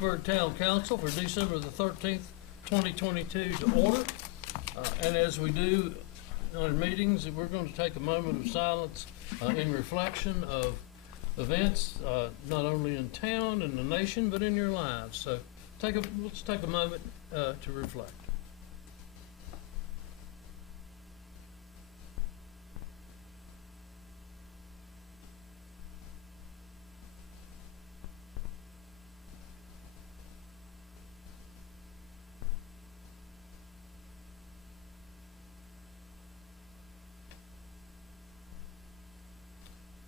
Vicksburg Town Council for December the 13th, 2022 to order. And as we do on meetings, we're going to take a moment of silence in reflection of events not only in town and the nation, but in your lives. So let's take a moment to reflect.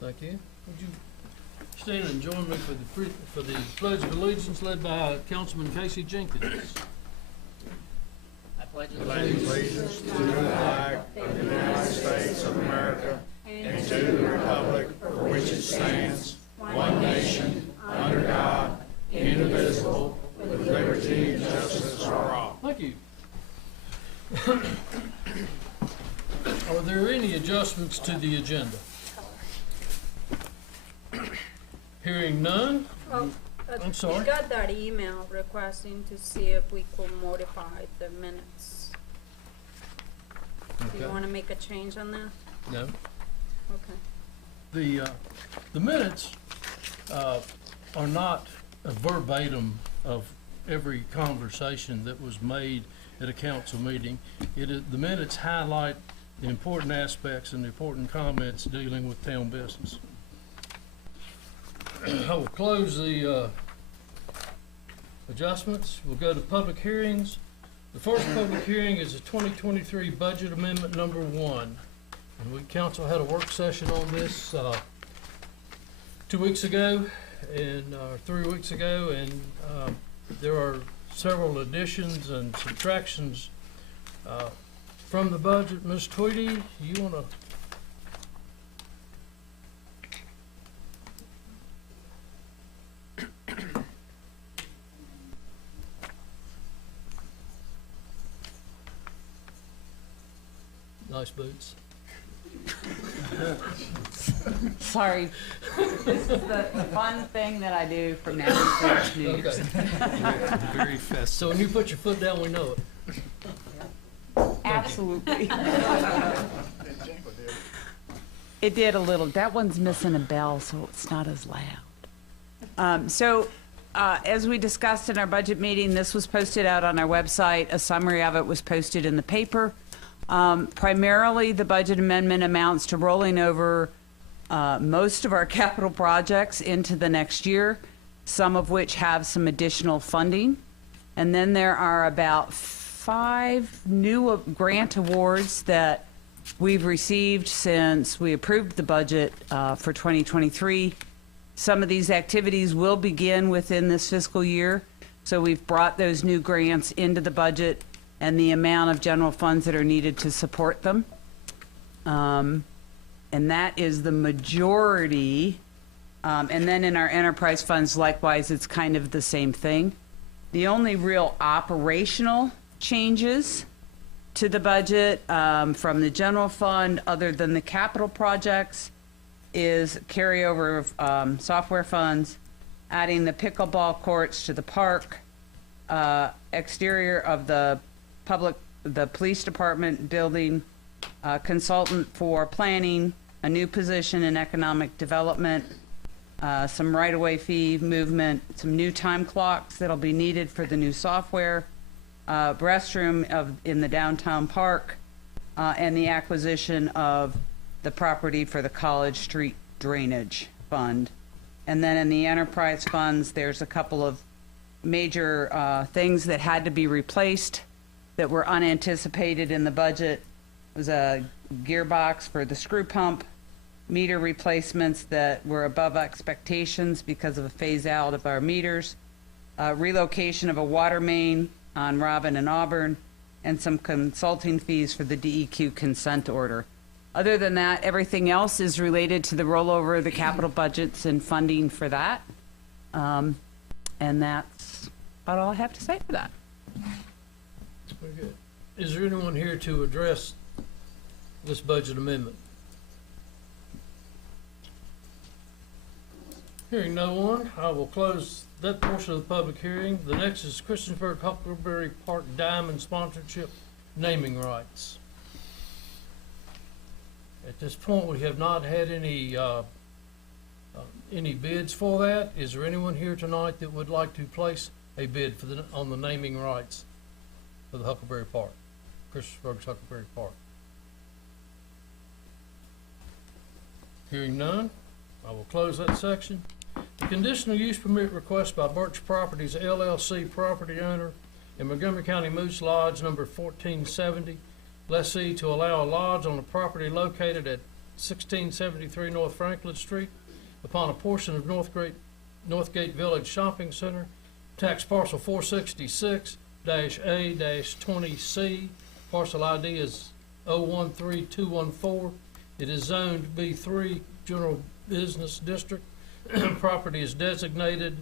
Thank you. Would you stand and join me for the Pledge of Allegiance led by Councilman Casey Jenkins? I pledge allegiance to the flag of the United States of America and to the republic for which it stands, one nation, under God, indivisible, with liberty and justice for all. Thank you. Are there any adjustments to the agenda? Hearing none? I'm sorry? We got that email requesting to see if we could modify the minutes. Do you Okay. want to make a change on that? No. Okay. The minutes are not a verbatim of every conversation that was made at a council meeting. The minutes highlight the important aspects and the important comments dealing with town business. I will close the adjustments. We'll go to public hearings. The first public hearing is the 2023 Budget Amendment Number 1. And we council had a work session on this 2 weeks ago and 3 weeks ago, and there are several additions and subtractions from the budget. Ms. Tweedy, you want to? Nice boots. Sorry. This is the fun thing that I do from now until New Year's. Okay. Very festive. So when you put your foot down, we know it. Absolutely. It did a little. That one's missing a bell, so it's not as loud. As we discussed in our budget meeting, this was posted out on our website. A summary of it was posted in the paper. Primarily, the budget amendment amounts to rolling over most of our capital projects into the next year, some of which have some additional funding. And then there are about 5 new grant awards that we've received since we approved the budget for 2023. Some of these activities will begin within this fiscal year, so we've brought those new grants into the budget and the amount of general funds that are needed to support them. And that is the majority. And then in our enterprise funds, likewise, it's kind of the same thing. The only real operational changes to the budget from the general fund, other than the capital projects, is carryover of software funds, adding the pickleball courts to the park, exterior of the police department building, consultant for planning, a new position in economic development, some right-of-way fee movement, some new time clocks that'll be needed for the new software, restroom in the downtown park, and the acquisition of the property for the College Street Drainage Fund. And then in the enterprise funds, there's a couple of major things that had to be replaced that were unanticipated in the budget. It was a gearbox for the screw pump, meter replacements that were above expectations because of a phase out of our meters, relocation of a water main on Robin and Auburn, and some consulting fees for the DEQ consent order. Other than that, everything else is related to the rollover of the capital budgets and funding for that. And that's about all I have to say for that. Very good. Is there anyone here to address this budget amendment? Hearing no one, I will close that portion of the public hearing. The next is Christiansburg Huckleberry Park Diamond Sponsorship Naming Rights. At this point, we have not had any bids for that. Is there anyone here tonight that would like to place a bid for on the naming rights for the Huckleberry Park, Christiansburg's Huckleberry Park? Hearing none, I will close that section. The conditional use permit request by Birch Properties LLC property owner in Montgomery County Moose Lodge number 1470, lessee to allow a lodge on the property located at 1673 North Franklin Street upon a portion of Northgate Village Shopping Center, tax parcel 466-A-20C, parcel ID is 013214. It is zoned B3 General Business District. Property is designated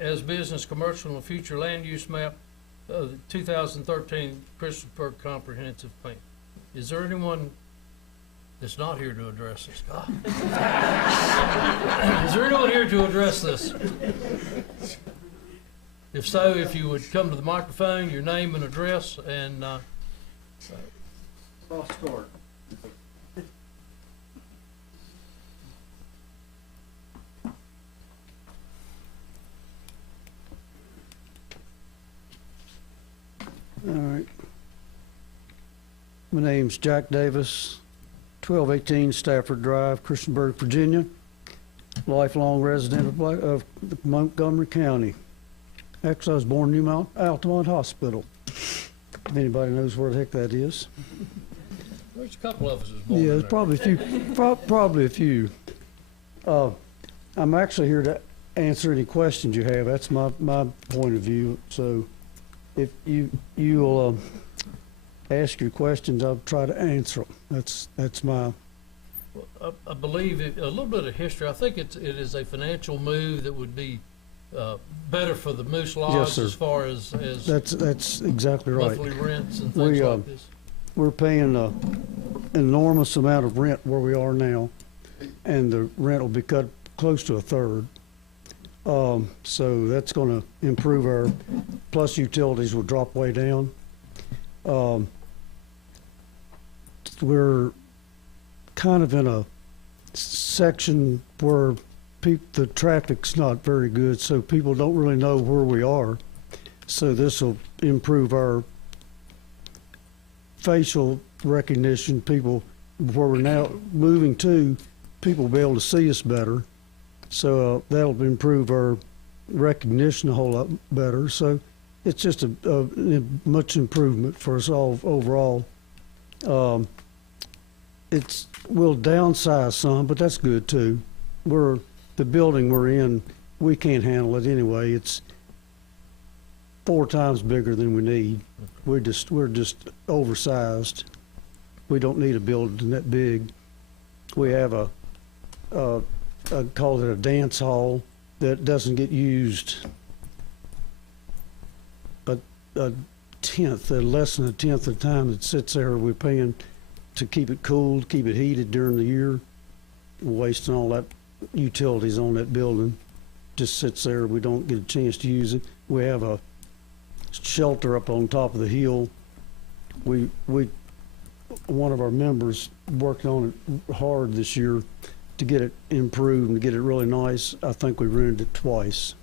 as business commercial in the future land use map of the 2013 Christiansburg Comprehensive Plan. Is there anyone that's not here to address this? God. Is there anyone here to address this? If so, if you would come to the microphone, your name and address, and Boss Stewart. All right. My name's Jack Davis, 1218 Stafford Drive, Christiansburg, Virginia. Lifelong resident of Montgomery County. Actually, I was born in New Altamont Hospital. If anybody knows where the heck that is. there's a couple of us that's born Yeah, in there's there. probably a few. Probably a few. I'm actually here to answer any questions you have. That's my point of view. So, if you'll ask your questions, I'll try to answer them. That's my. Well, I believe a little bit of history. I think it is a financial move that would be better for the Moose Lodge sir. as far as That's exactly right. monthly rents and things We, like this. We're paying an enormous amount of rent where we are now, and the rent will be cut close to a third. So that's going to improve our, plus utilities will drop way down. We're kind of in a section where the traffic's not very good, so people don't really know where we are. So this will improve our facial recognition. People, where we're now moving to, people will be able to see us better. So that'll improve our recognition a whole lot better. So it's just a much improvement for us all overall. We'll downsize some, but that's good too. The building we're in, we can't handle it anyway. It's 4 times bigger than we need. We're just oversized. We don't need a building that big. We have a I call it a dance hall that doesn't get used a tenth, less than a tenth of the time that sits there. We're paying to keep it cool, keep it heated during the year. We're wasting all that utilities on that building. Just sits there. We don't get a chance to use it. We have a shelter up on top of the hill. One of our members worked on it hard this year to get it improved and to get it really nice. I think we rented it twice,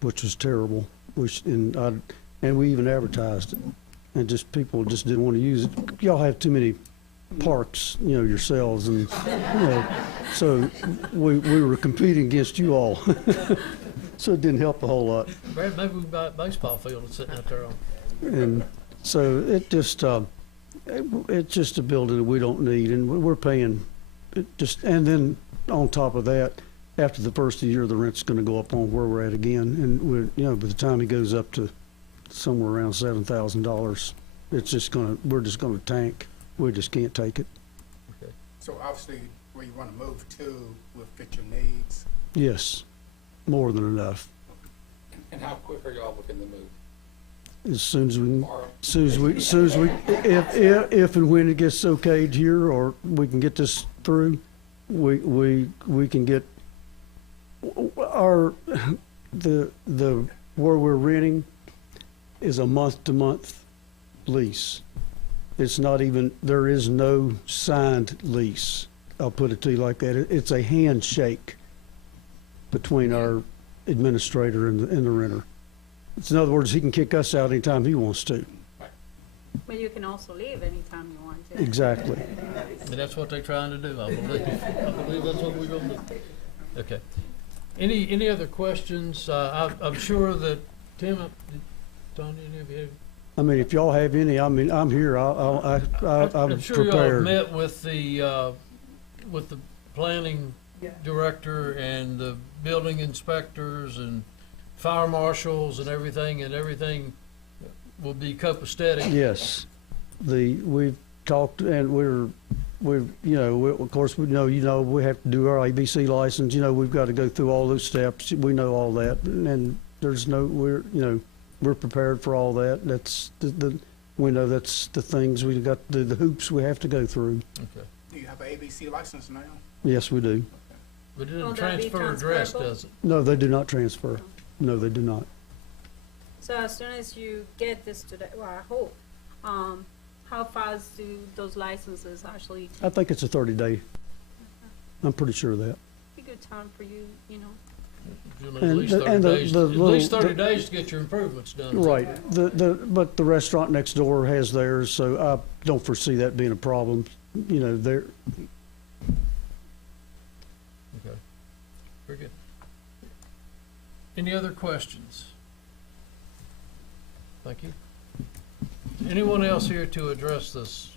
which was terrible. And we even advertised it, and people just didn't want to use it. Y'all have too many parks, yourselves, and so we were competing against you all. So it didn't help a whole lot. Brad, maybe we can buy a baseball field and sitting out there on. And so it's just a building that we don't need, and we're paying and then on top of that, after the first of the year, the rent's going to go up on where we're at again, and by the time it goes up to somewhere around $7,000, we're just going to tank. We just can't take it. Okay. So obviously, where you want to move to will fit your needs. Yes, more than enough. And how quick are y'all looking to move? As soon as we can. Tomorrow? If and when it gets okayed here, or we can get this through, we can get Our, where we're renting is a month-to-month lease. It's not even, there is no signed lease. I'll put it to you like that. It's a handshake between our administrator and the renter. It's, in other words, he can kick us out anytime he wants to. But you can also leave anytime you want to. Exactly. And that's what they're trying to do, I believe. I believe that's what we're gonna do. Okay. Any other questions? I'm sure that, Tim, Tony, any of you? I mean, if y'all have any, I mean, I'm here. I'm I'm sure y'all have prepared. met with the planning director and the building inspectors and fire marshals and everything will be copacetic. Yes. We've talked and we've, of course, we have to do our ABC license. We've got to go through all those steps. We know all that. And there's no, we're prepared for all that. That's we know that's the things we got to do, the hoops we have to go through. Okay. Do you have an ABC license now? Yes, we do. But it Will didn't that be transfer address, transferable? does it? No, they do not transfer. No, they do not. So as soon as you get this today, well, I hope, how fast do those licenses actually I think it's a 30-day. I'm pretty sure of that. take a good time for you, At least And 30 days, the at least little- 30 days to get your improvements done. Right. But the restaurant next door has theirs, so I don't foresee that being a problem. They're, Okay. Very good. Any other questions? Thank you. Anyone else here to address this?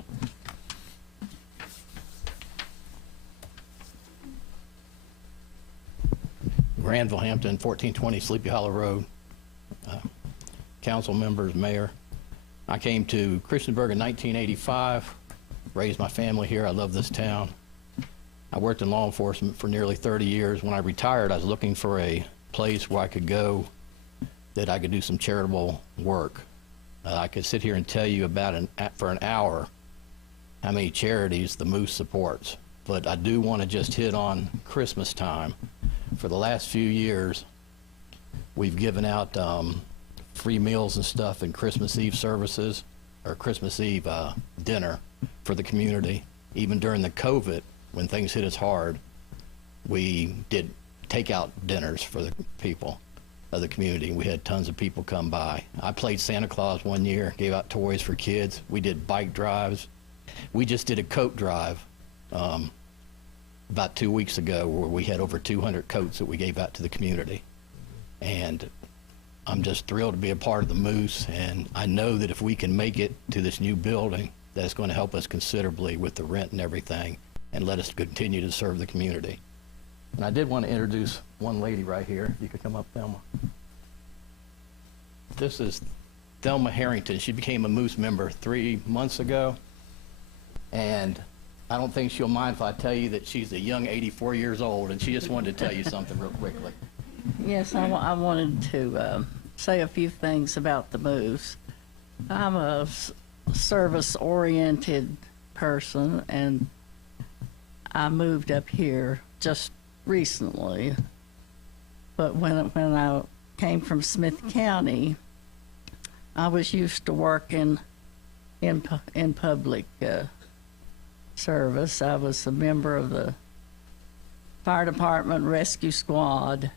Granville Hampton, 1420 Sleepy Hollow Road. Council members, mayor. I came to Christiansburg in 1985, raised my family here. I love this town. I worked in law enforcement for nearly 30 years. When I retired, I was looking for a place where I could go that I could do some charitable work. I could sit here and tell you about for an hour how many charities the Moose supports. But I do want to just hit on Christmas time. For the last few years, we've given out free meals and stuff and Christmas Eve services, or Christmas Eve dinner for the community. Even during the COVID, when things hit us hard, we did takeout dinners for the people of the community. We had tons of people come by. I played Santa Claus one year, gave out toys for kids. We did bike drives. We just did a coat drive about 2 weeks ago where we had over 200 coats that we gave out to the community. And I'm just thrilled to be a part of the Moose, and I know that if we can make it to this new building, that's going to help us considerably with the rent and everything and let us continue to serve the community. And I did want to introduce one lady right here. You could come up, Thelma. This is Thelma Harrington. She became a Moose member 3 months ago, and I don't think she'll mind if I tell you that she's a young 84 years old, and she just wanted to tell you something real quickly. Yes, I wanted to say a few things about the Moose. I'm a service-oriented person, and I moved up here just recently. But when I came from Smith County, I was used to working in public service. I was a member of the fire department rescue squad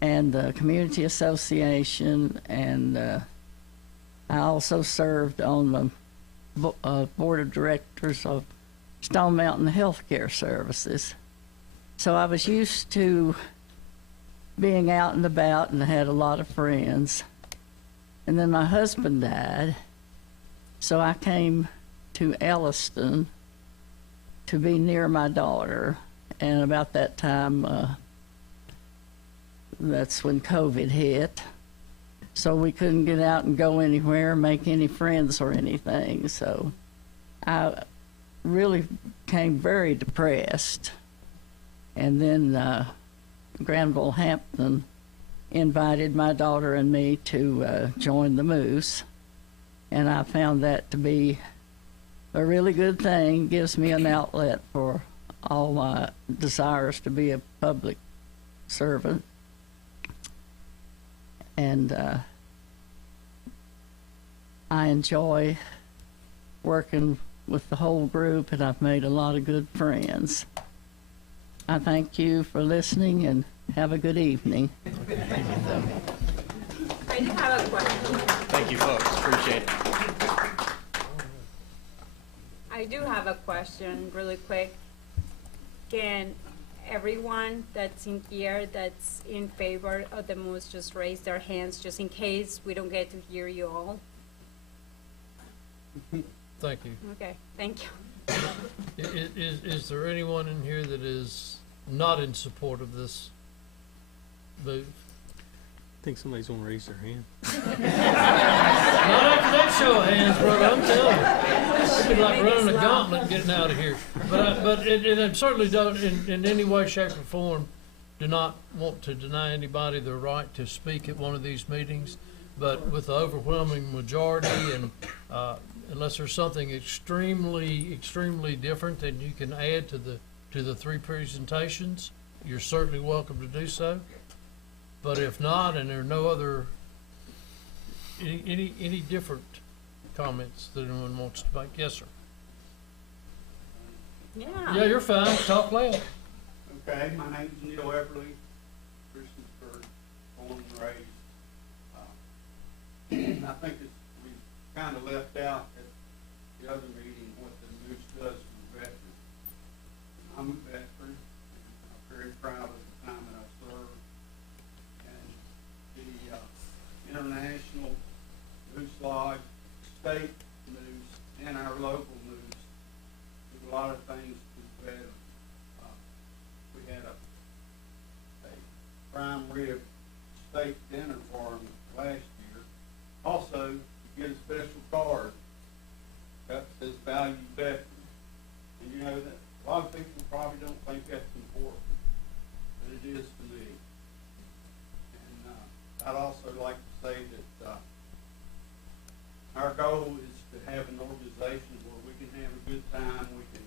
and the community association, and I also served on the board of directors of Stone Mountain Healthcare Services. So I was used to being out and about and had a lot of friends. And then my husband died, so I came to Elliston to be near my daughter. And about that time, that's when COVID hit. So we couldn't get out and go anywhere, make any friends or anything. So I really became very depressed. And then Granville Hampton invited my daughter and me to join the Moose. And I found that to be a really good thing. Gives me an outlet for all my desires to be a public servant. And I enjoy working with the whole group, and I've made a lot of good friends. I thank you for listening, and have a good evening. I do have a question. Thank you, folks. Appreciate it. I do have a question really quick. Can everyone that's in here that's in favor of the moose just raise their hands just in case we don't get to hear you all? Thank you. Okay, thank you. Is there anyone in here that is not in support of this move? I think somebody's gonna raise their hand. Not after that show of hands, brother, I'm telling you. It'd be like running a gauntlet and getting out of here. But I certainly don't, in any way, shape, or form, do not want to deny anybody their right to speak at one of these meetings. But with the overwhelming majority, and unless there's something extremely different that you can add to the three presentations, you're certainly welcome to do so. But if not, and there are no other, any different comments that anyone wants to make, yes, sir. Yeah, you're fine, talk loud. Okay, my name's Neil Everly, Christiansburg, born and raised. I think we kind of left out at the other meeting what the Moose does for veterans. I'm a veteran, and I'm very proud of the time that I served. And the International Moose Lodge, state moose, and our local moose do a lot of things to veterans. We had a prime rib steak dinner for them last year. Also, you get a special card that says value veteran. And you know that a lot of people probably don't think that's important, but it is to me. And I'd also like to say that our goal is to have an organization where we can have a good time, we can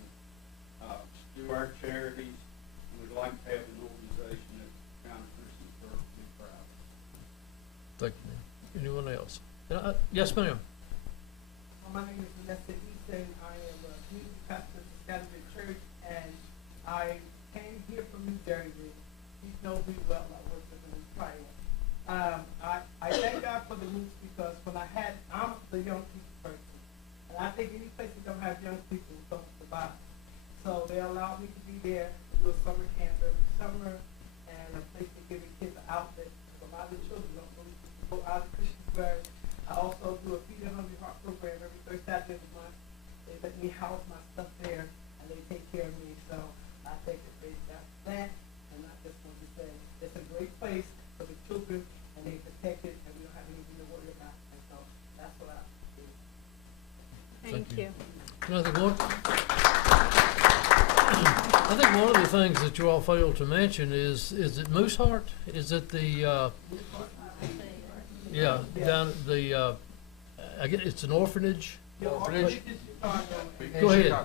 do our charities, and we'd like to have an organization that the Town of Christiansburg can be proud of. Thank you, ma'am. Anyone else? Yes, ma'am. My name is Vanessa Easton. I am a community pastor at Scatterman Church, and I came here from New Jersey. You know me well. I worked with him prior. I thank God for the moves because I'm the young people person, and I think any place that don't have young people don't survive. So they allowed me to be there to do a summer camp every summer, and a place to give the kids an outlet. So a lot of the children don't go out of Christiansburg. I also do a Feed a Hungry Heart program every third Saturday of the month. They let me house my stuff there, and they take care of me. So I take it based off that, and I just want to say it's a great place for the children, and they protect it, and we don't have anything to worry about. And so that's what I do. Thank you. I think one of the things that you all failed to mention is it Moose Heart? Is it the, down at the, I guess it's an orphanage? Orphanage. Go ahead.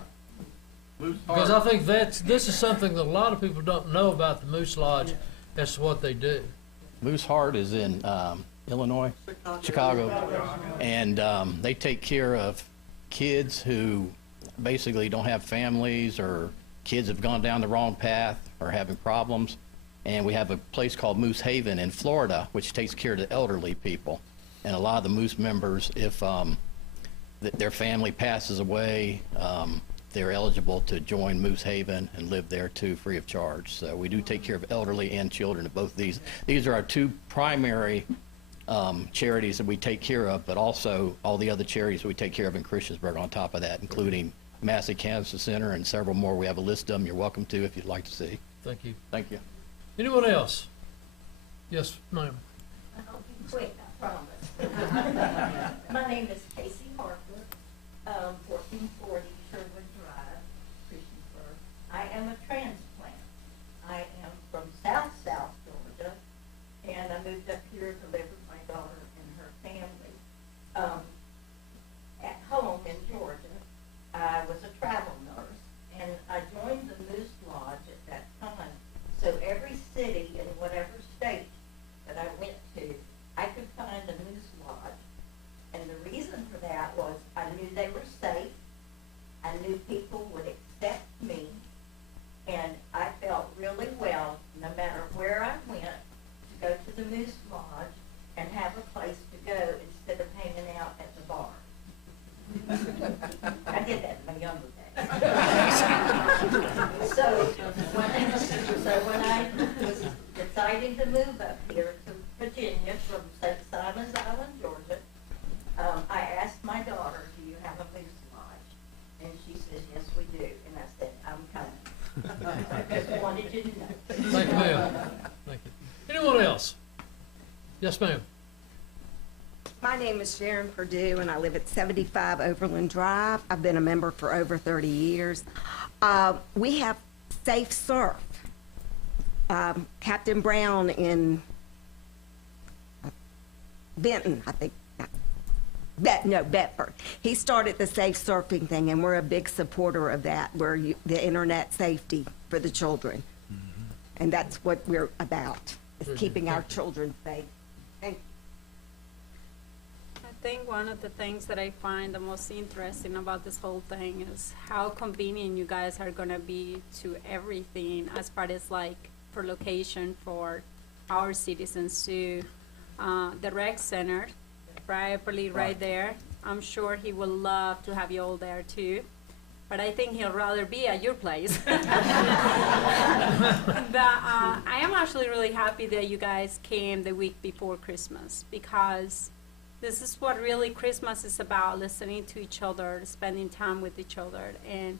Because I think this is something that a lot of people don't know about the Moose Lodge as to what they do. Moose Heart is in Illinois, Chicago, and they take care of kids who basically don't have families, or kids have gone down the wrong path or having problems. And we have a place called Moose Haven in Florida, which takes care of the elderly people. And a lot of the Moose members, if their family passes away, they're eligible to join Moose Haven and live there too, free of charge. So we do take care of elderly and children at both of these. These are our two primary charities that we take care of, but also all the other charities we take care of in Christiansburg on top of that, including Massey Cancer Center and several more. We have a list of them you're welcome to if you'd like to see. Thank you. Thank you. Anyone else? Yes, ma'am. I'll be quick, I promise. My name is Casey Harper, 1440 Sherwood Drive, Christiansburg. I am a transplant. I am from South Georgia, and I moved up here to live with my daughter and her family. At home in Georgia, I was a travel nurse, and I joined the Moose Lodge at that time. So every city in what Lodge and have a place to go instead of hanging out at the bar. I did that in my younger days. So when I was deciding to move up here to Virginia from St. Simons Island, Georgia, I asked my daughter, "Do you have a moose lodge?" And she says, "Yes, we do." And I said, "I'm coming." I just wanted you to know. Thank you, ma'am. Thank you. Anyone else? Yes, ma'am. My name is Sharon Perdue, and I live at 75 Overland Drive. I've been a member for over 30 years. We have Safe Surf. Captain Brown in Benton, I think. Bedford. He started the safe surfing thing, and we're a big supporter of that, where the internet safety for the children. And that's what we're about, is keeping our children safe. Thank you. I think one of the things that I find the most interesting about this whole thing is how convenient you guys are gonna be to everything, as far as like for location for our citizens to the rec center, right there. I'm sure he will love to have you all there too, but I think he'll rather be at your place. But I am actually really happy that you guys came the week before Christmas, because this is what really Christmas is about, listening to each other, spending time with each other. And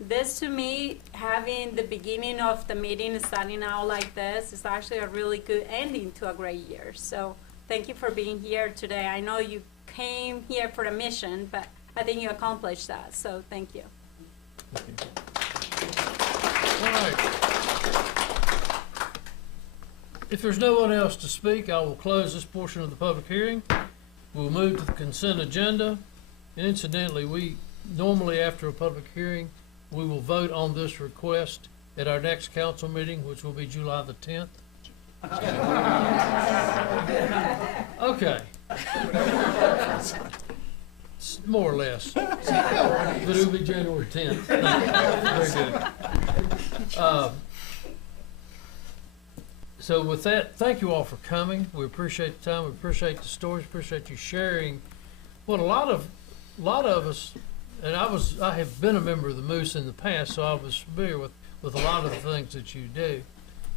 this, to me, having the beginning of the meeting starting out like this is actually a really good ending to a great year. So thank you for being here today. I know you came here for a mission, but I think you accomplished that, so thank you. All right. If there's no one else to speak, I will close this portion of the public hearing. We'll move to the consent agenda. And incidentally, we normally, after a public hearing, we will vote on this request at our next council meeting, which will be July the 10th. Okay. More or less. But it'll be January 10th. Very good. So with that, thank you all for coming. We appreciate the time. We appreciate the stories. Appreciate you sharing what a lot of us, and I have been a member of the Moose in the past, so I was familiar with a lot of the things that you do.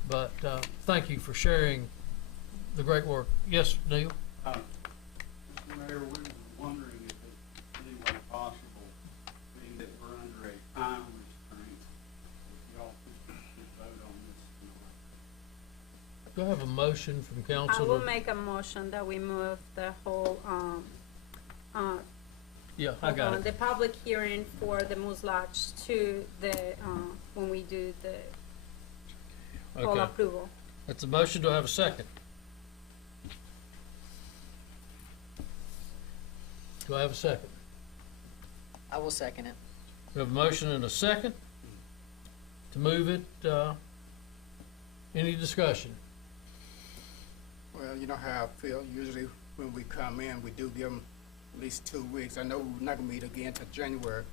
But thank you for sharing the great work. Yes, Neil? Mr. Mayor, we were wondering if it's any way possible, being that we're under a time restraint, if y'all could vote on this tonight. Do I have a motion from council? I will make a motion that we move the whole, Yeah, I got it. the public hearing for the Moose Lodge to the, when we do the full Okay. approval. That's a motion. Do I have a second? Do I have a second? I will second it. We have a motion and a second to move it. Any discussion? Well, you know how I feel. Usually when we come in, we do give them at least 2 weeks. I know we're not gonna meet again till January.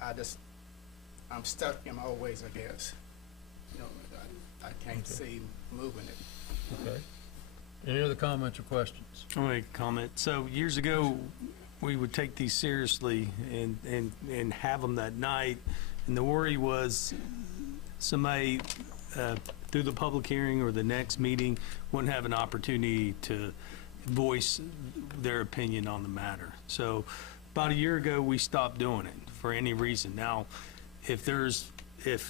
I'm stuck in my old ways, I guess. You know, I can't see moving it. Okay. Any other comments or questions? I'll make a comment. So years ago, we would take these seriously and have them that night. And the worry was somebody, through the public hearing or the next meeting, wouldn't have an opportunity to voice their opinion on the matter. So about a year ago, we stopped doing it for any reason. Now, if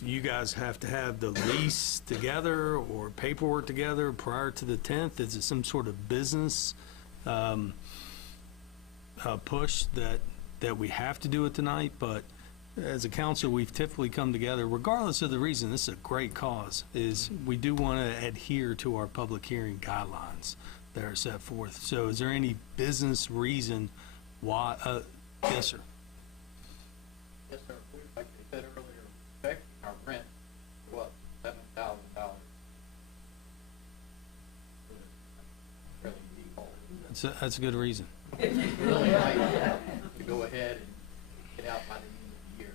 you guys have to have the lease together or paperwork together prior to the 10th, is it some sort of business push that we have to do it tonight? But as a council, we've typically come together, regardless of the reason. This is a great cause. Is we do want to adhere to our public hearing guidelines that are set forth. So, is there any business reason why? Yes, sir. Yes, sir. Like they said earlier, affecting our rent, what, $7,000? Really default. That's a good reason. Really like to go ahead and get out by the end of the year.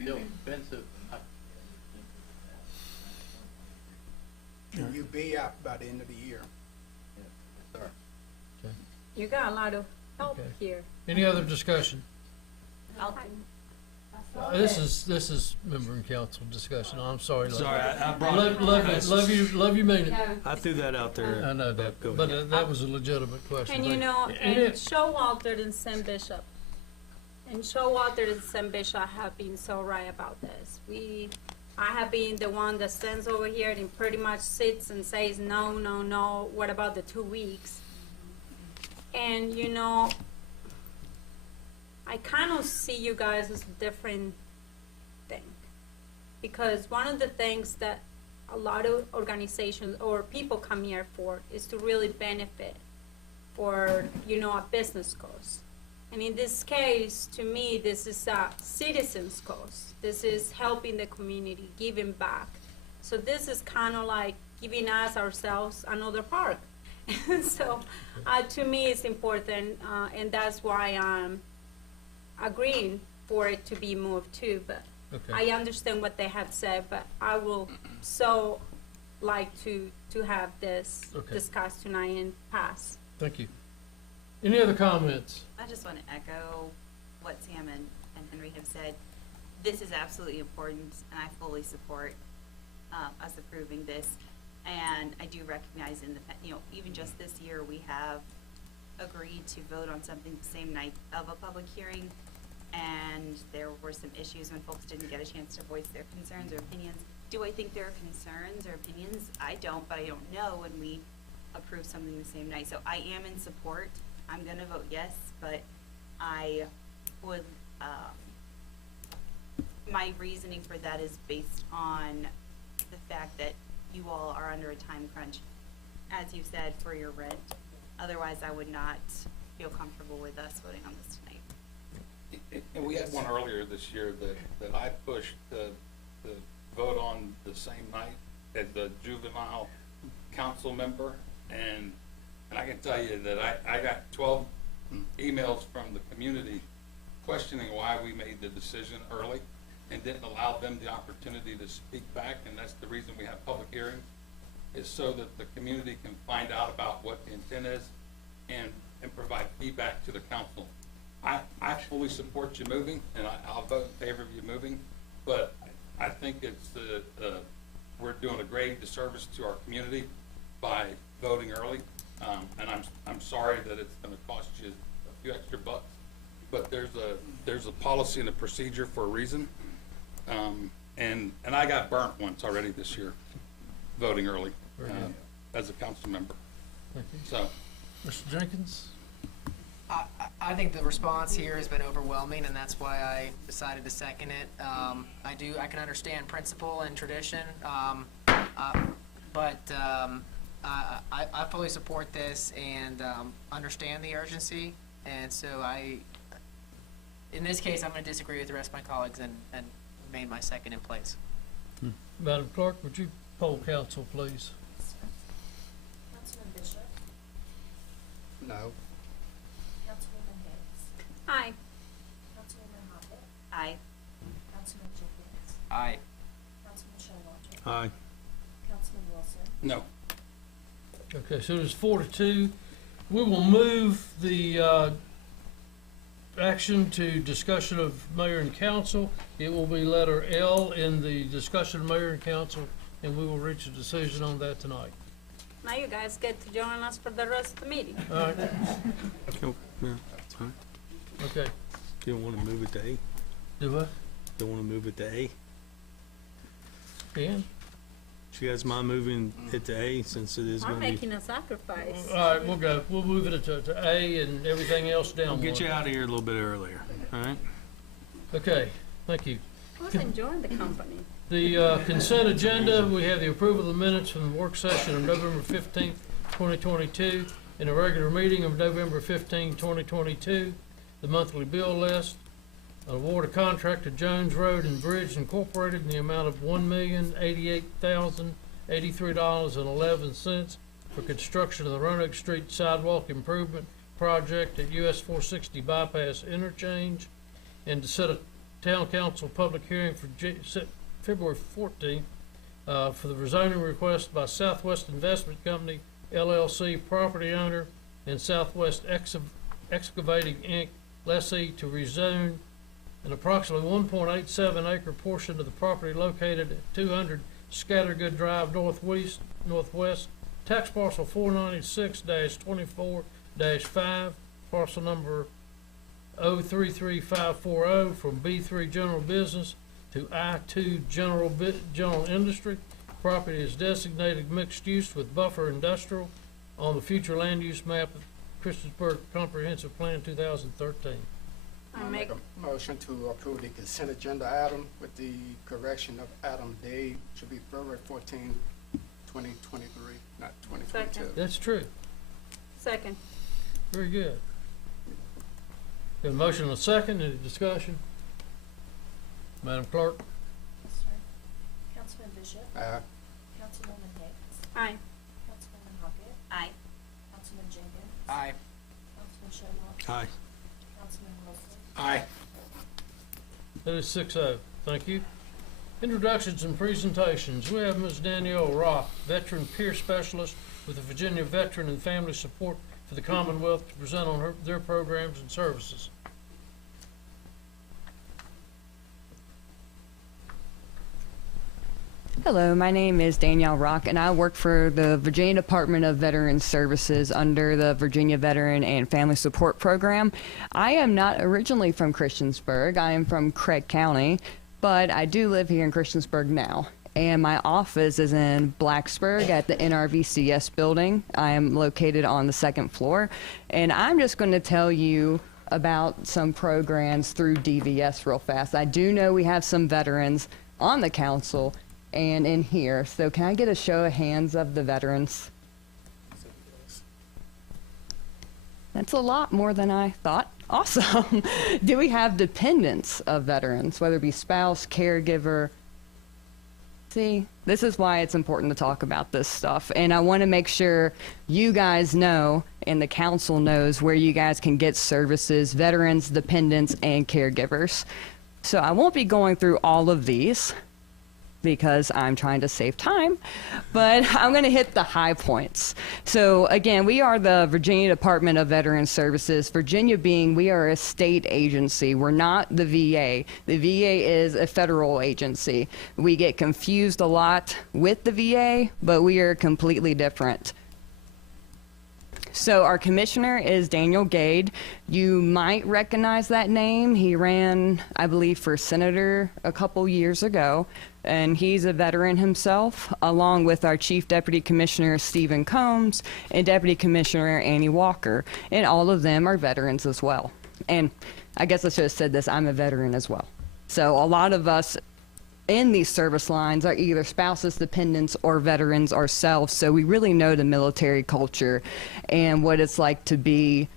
Still expensive, but not as expensive as that. Can you be out by the end of the year? You got a lot of help Okay. here. Any other discussion? I'll- This is member and council discussion. I'm sorry. Sorry, I brought. Love you, mean it. I threw that out there. I know that, Go but ahead. that was a legitimate question. And you Thank know, And and Showalter and St. Bishop. And Showalter and St. Bishop have been so right about this. I have been the one that stands over here and pretty much sits and says, no, no, no, what about the 2 weeks? And you know, I kind of see you guys as a different thing. Because one of the things that a lot of organizations or people come here for is to really benefit for, you know, a business cause. And in this case, to me, this is a citizen's cause. This is helping the community, giving back. So this is kind of like giving us ourselves another park. So to me, it's important, and that's why I'm agreeing for it to be moved too. But Okay. I understand what they have said, but I will so like to have this Okay. discussed tonight and pass. Thank you. Any other comments? I just want to echo what Sam and Henry have said. This is absolutely important, and I fully support us approving this. And I do recognize in the, even just this year, we have agreed to vote on something the same night of a public hearing. And there were some issues when folks didn't get a chance to voice their concerns or opinions. Do I think there are concerns or opinions? I don't, but I don't know when we approve something the same night. So I am in support. I'm gonna vote yes, but I would, my reasoning for that is based on the fact that you all are under a time crunch, as you said, for your rent. Otherwise, I would not feel comfortable with us voting on this tonight. And we had one earlier this year that I pushed to vote on the same night as the juvenile council member. And I can tell you that I got 12 emails from the community questioning why we made the decision early and didn't allow them the opportunity to speak back. And that's the reason we have public hearings, is so that the community can find out about what the intent is and provide feedback to the council. I fully support you moving, and I'll vote in favor of you moving, but I think it's we're doing a great disservice to our community by voting early, and I'm sorry that it's going to cost you a few extra bucks, but there's a policy and a procedure for a reason, and I got burnt once already this year voting early as a council member. Thank you. So, Mr. Jenkins? I think the response here has been overwhelming, and that's why I decided to second it. I can understand principle and tradition, but I fully support this and understand the urgency. And so in this case, I'm going to disagree with the rest of my colleagues and remain my second in place. Madam Clerk, would you poll council, please? Councilman Bishop, No. Councilwoman Hicks, Aye. Councilwoman Hoppett, Aye. Councilman Jenkins, Aye. Councilman Showalter, Aye. Councilman Wilson, no. Okay, so there's 4-2. We will move the action to discussion of mayor and council. It will be letter L in the discussion of mayor and council, and we will reach a decision on that tonight. Now you guys get to join us for the rest of the meeting. All right, Cool. Yeah, that's fine. okay. You don't want to move it to A? Do I? Don't want to move it to A? Dan? Do you guys mind moving it to A since it is I'm going to be? making a sacrifice. All right, we'll go. We'll move it to A and everything else down I'll get one. you out of here a little bit earlier, all right? Okay, thank you. I was enjoying the company. The consent agenda, we have the approval of the minutes from the work session of November 15th, 2022, and a regular meeting of November 15, 2022, the monthly bill list, award a contract to Jones Road and Bridge Incorporated in the amount of $1,088,083.11 for construction of the Roanoke Street Sidewalk Improvement Project at US 460 Bypass Interchange, and to set a town council public hearing for February 14th for the rezoning request by Southwest Investment Company, LLC, property owner and Southwest Excavating, Inc., lessee, to rezone an approximately 1.87 acre portion of the property located at 200 Scattergood Drive Northwest, tax parcel 496-24-5, parcel number 033540, from B3 General Business to I2 General Industry. Property is designated mixed use with buffer industrial on the future land use map of Christiansburg Comprehensive Plan 2013. I make A motion to approve the consent agenda item with the correction of item D, should be February 14, 2023, not 2022. Second. That's true. Second. Very good. Got a motion and a second. Any discussion? Madam Clerk? Yes, sir. Councilman Bishop. Aye. Councilwoman Hicks. Aye. Councilwoman Hockett. Aye. Councilman Jenkins. Aye. Councilman Showalter. Aye. Councilman Wilson. Aye. That is 6-0. Thank you. Introductions and presentations. We have Ms. Danielle Rock, Veteran Peer Specialist with the Virginia Veteran and Family Support for the Commonwealth, to present on their programs and services. Hello, my name is Danielle Rock, and I work for the Virginia Department of Veterans Services under the Virginia Veteran and Family Support Program. I am not originally from Christiansburg. I am from Craig County, but I do live here in Christiansburg now. And my office is in Blacksburg at the NRVCS building. I am located on the second floor, and I'm just going to tell you about some programs through DVS real fast. I do know we have some veterans on the council and in here. So can I get a show of hands of the veterans? That's a lot more than I thought. Awesome. Do we have dependents of veterans, whether it be spouse, caregiver? See, this is why it's important to talk about this stuff. And I want to make sure you guys know and the council knows where you guys can get services, veterans, dependents, and caregivers. So I won't be going through all of these because I'm trying to save time, but I'm going to hit the high points. So again, we are the Virginia Department of Veterans Services. Virginia being, we are a state agency. We're not the VA. The VA is a federal agency. We get confused a lot with the VA, but we are completely different. So our commissioner is Daniel Gade. You might recognize that name. He ran, I believe, for senator a couple years ago, and he's a veteran himself, along with our Chief Deputy Commissioner Stephen Combs and Deputy Commissioner Annie Walker, and all of them are veterans as well. And I guess I should have said this, I'm a veteran as well. So a lot of us in these service lines are either spouses, dependents, or veterans ourselves, so we really know the military culture and what it's like to be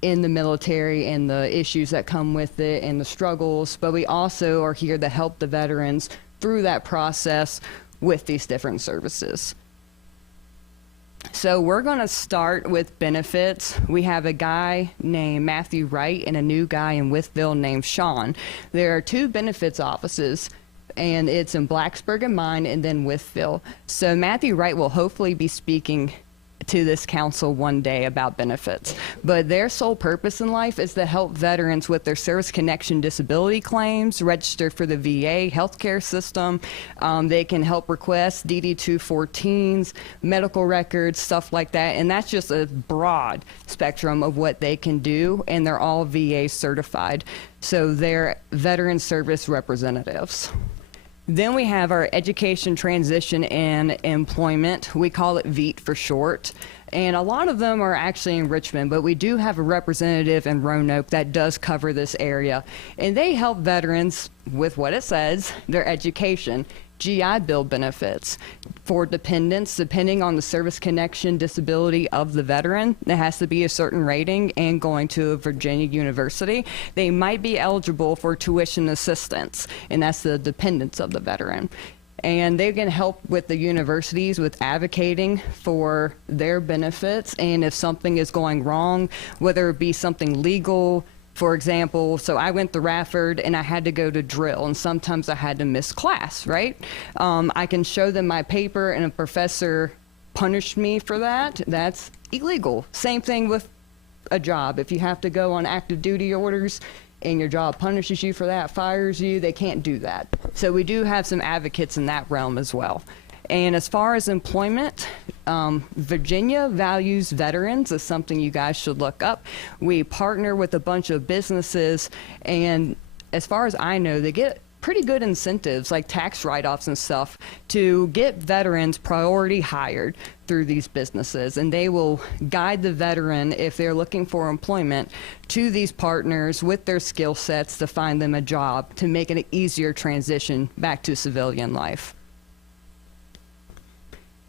in the military and the issues that come with it and the struggles, but we also are here to help the veterans through that process with these different services. So we're going to start with benefits. We have a guy named Matthew Wright and a new guy in Wytheville named Sean. There are two benefits offices, and it's in Blacksburg and mine, and then Wytheville. So Matthew Wright will hopefully be speaking to this council one day about benefits. But their sole purpose in life is to help veterans with their service connection disability claims, register for the VA healthcare system. They can help request DD-214s, medical records, stuff like that. And that's just a broad spectrum of what they can do, and they're all VA certified. So they're veteran service representatives. Then we have our education, transition, and employment. We call it VEET for short. And a lot of them are actually in Richmond, but we do have a representative in Roanoke that does cover this area. And they help veterans with what it says, their education, GI Bill benefits. For dependents, depending on the service connection disability of the veteran, there has to be a certain rating, and going to a Virginia university, they might be eligible for tuition assistance, and that's the dependents of the veteran. And they can help with the universities with advocating for their benefits, and if something is going wrong, whether it be something legal. For example, so I went to Rafford and I had to go to drill, and sometimes I had to miss class, right? I can show them my paper, and a professor punish me for that, that's illegal. Same thing with a job. If you have to go on active duty orders and your job punishes you for that, fires you, they can't do that. So we do have some advocates in that realm as well. And as far as employment, Virginia values veterans is something you guys should look up. We partner with a bunch of businesses, and as far as I know, they get pretty good incentives like tax write-offs and stuff to get veterans priority hired through these businesses, and they will guide the veteran if they're looking for employment to these partners with their skill sets to find them a job to make it an easier transition back to civilian life.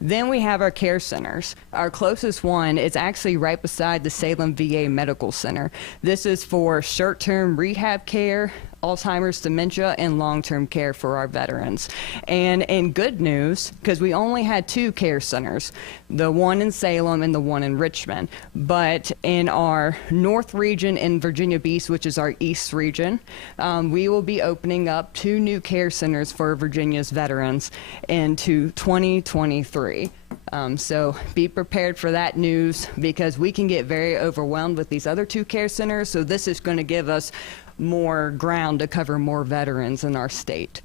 Then we have our care centers. Our closest one is actually right beside the Salem VA Medical Center. This is for short-term rehab care, Alzheimer's, dementia, and long-term care for our veterans. And in good news, because we only had 2 care centers, the one in Salem and the one in Richmond, but in our North region in Virginia Beach, which is our East region, we will be opening up 2 new care centers for Virginia's veterans into 2023. So be prepared for that news, because we can get very overwhelmed with these other 2 care centers. So this is going to give us more ground to cover more veterans in our state.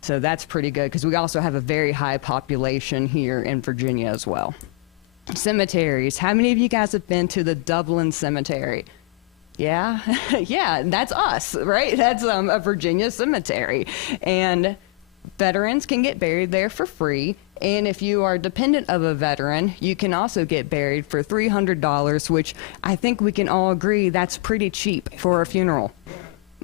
So that's pretty good, because we also have a very high population here in Virginia as well. Cemeteries. How many of you guys have been to the Dublin Cemetery? Yeah, yeah, that's us, right? That's a Virginia cemetery. And veterans can get buried there for free. And if you are dependent of a veteran, you can also get buried for $300, which I think we can all agree that's pretty cheap for a funeral.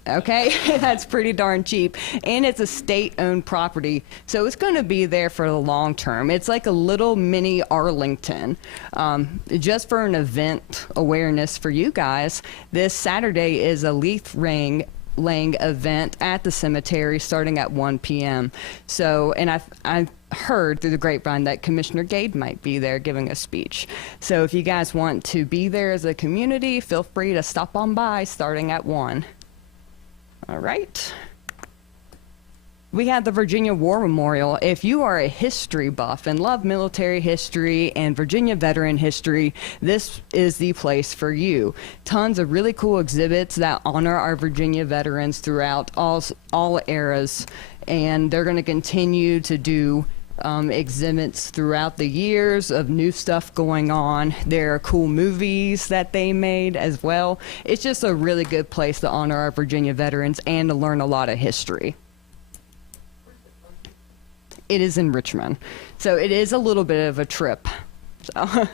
Okay, that's pretty darn cheap. And it's a state-owned property, so it's going to be there for the long term. It's like a little mini Arlington. Just for an event awareness for you guys, this Saturday is a leaf laying event at the cemetery starting at 1 p.m. So, and I've heard through the grapevine that Commissioner Gade might be there giving a speech. So if you guys want to be there as a community, feel free to stop on by starting at 1. All right. We have the Virginia War Memorial. If you are a history buff and love military history and Virginia veteran history, this is the place for you. Tons of really cool exhibits that honor our Virginia veterans throughout all eras, and they're going to continue to do exhibits throughout the years of new stuff going on. There are cool movies that they made as well. It's just a really good place to honor our Virginia veterans and to learn a lot of history. It is in Richmond, so it is a little bit of a trip. So,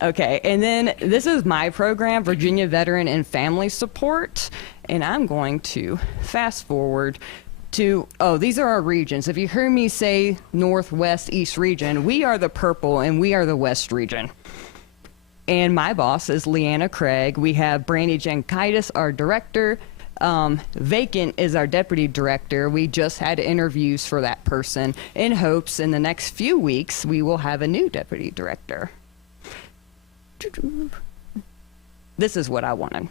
okay, and then this is my program, Virginia Veteran and Family Support, and I'm going to fast forward to, these are our regions. If you hear me say Northwest East region, we are the purple and we are the West region. And my boss is Leanna Craig. We have Brandy Jankaitis, our director. Vacant is our deputy director. We just had interviews for that person in hopes in the next few weeks we will have a new deputy director. This is what I wanted.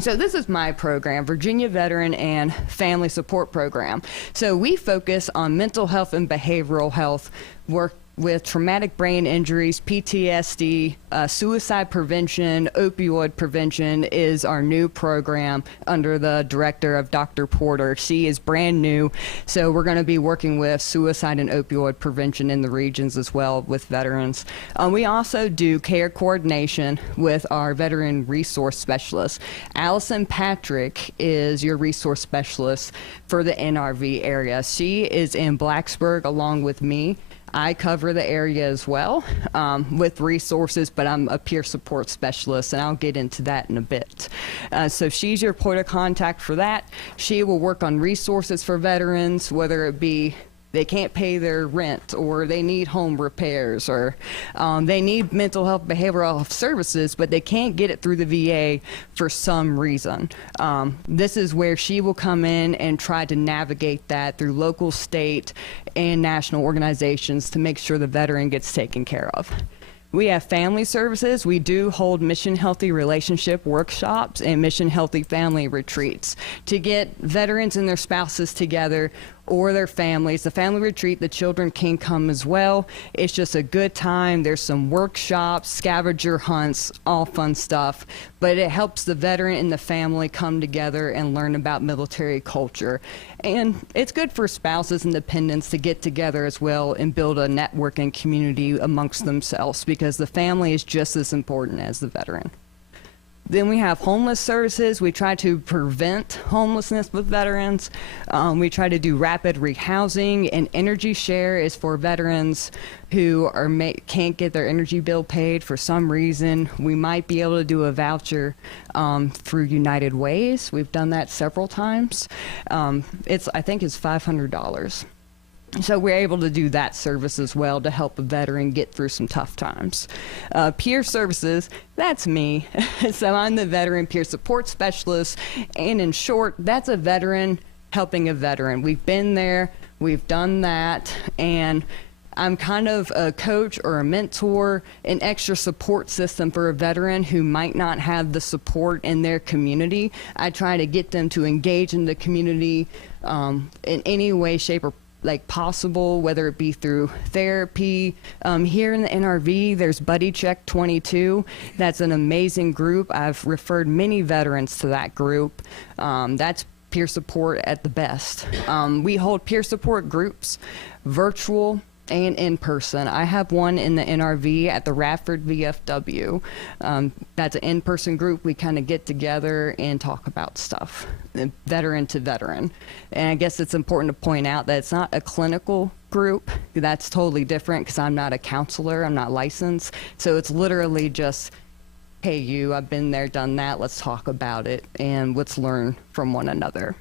So this is my program, Virginia Veteran and Family Support Program. So we focus on mental health and behavioral health, work with traumatic brain injuries, PTSD, suicide prevention, opioid prevention is our new program under the director of Dr. Porter. She is brand new, so we're going to be working with suicide and opioid prevention in the regions as well with veterans. We also do care coordination with our veteran resource specialist. Allison Patrick is your resource specialist for the NRV area. She is in Blacksburg along with me. I cover the area as well with resources, but I'm a peer support specialist, and I'll get into that in a bit. So she's your point of contact for that. She will work on resources for veterans, whether it be they can't pay their rent, or they need home repairs, or they need mental health behavioral health services, but they can't get it through the VA for some reason. This is where she will come in and try to navigate that through local, state, and national organizations to make sure the veteran gets taken care of. We have family services. We do hold Mission Healthy Relationship workshops and Mission Healthy Family retreats to get veterans and their spouses together or their families. The family retreat, the children can come as well. It's just a good time. There's some workshops, scavenger hunts, all fun stuff. But it helps the veteran and the family come together and learn about military culture. And it's good for spouses and dependents to get together as well and build a network and community amongst themselves, because the family is just as important as the veteran. Then we have homeless services. We try to prevent homelessness with veterans. We try to do rapid rehousing, and Energy Share is for veterans who are can't get their energy bill paid for some reason. We might be able to do a voucher through United Ways. We've done that several times. I think it's $500. So we're able to do that service as well to help a veteran get through some tough times. Peer services, that's me. So I'm the veteran peer support specialist. And in short, that's a veteran helping a veteran. We've been there, we've done that, and I'm kind of a coach or a mentor, an extra support system for a veteran who might not have the support in their community. I try to get them to engage in the community in any way, shape, or possible, whether it be through therapy. Here in the NRV, there's Buddy Check 22. That's an amazing group. I've referred many veterans to that group. That's peer support at the best. We hold peer support groups, virtual and in person. I have one in the NRV at the Radford VFW. That's an in-person group. We kind of get together and talk about stuff, veteran to veteran. And I guess it's important to point out that it's not a clinical group. That's totally different because I'm not a counselor. I'm not licensed. So it's literally just, hey, I've been there, done that. Let's talk about it and let's learn from one another.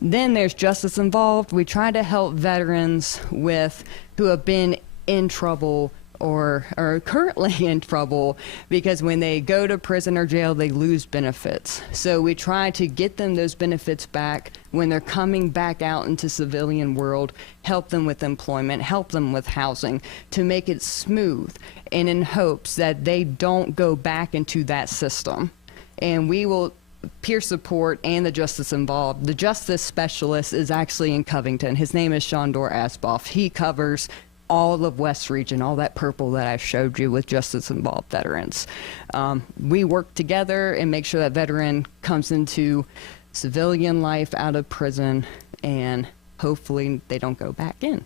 Then there's Justice Involved. We try to help veterans who have been in trouble or are currently in trouble, because when they go to prison or jail, they lose benefits. So we try to get them those benefits back when they're coming back out into civilian world, help them with employment, help them with housing, to make it smooth, and in hopes that they don't go back into that system. And we will peer support and the Justice Involved. The Justice Specialist is actually in Covington. His name is Shondor Asboff. He covers all of West Region, all that purple that I showed you with Justice Involved veterans. We work together and make sure that veteran comes into civilian life out of prison, and hopefully they don't go back in.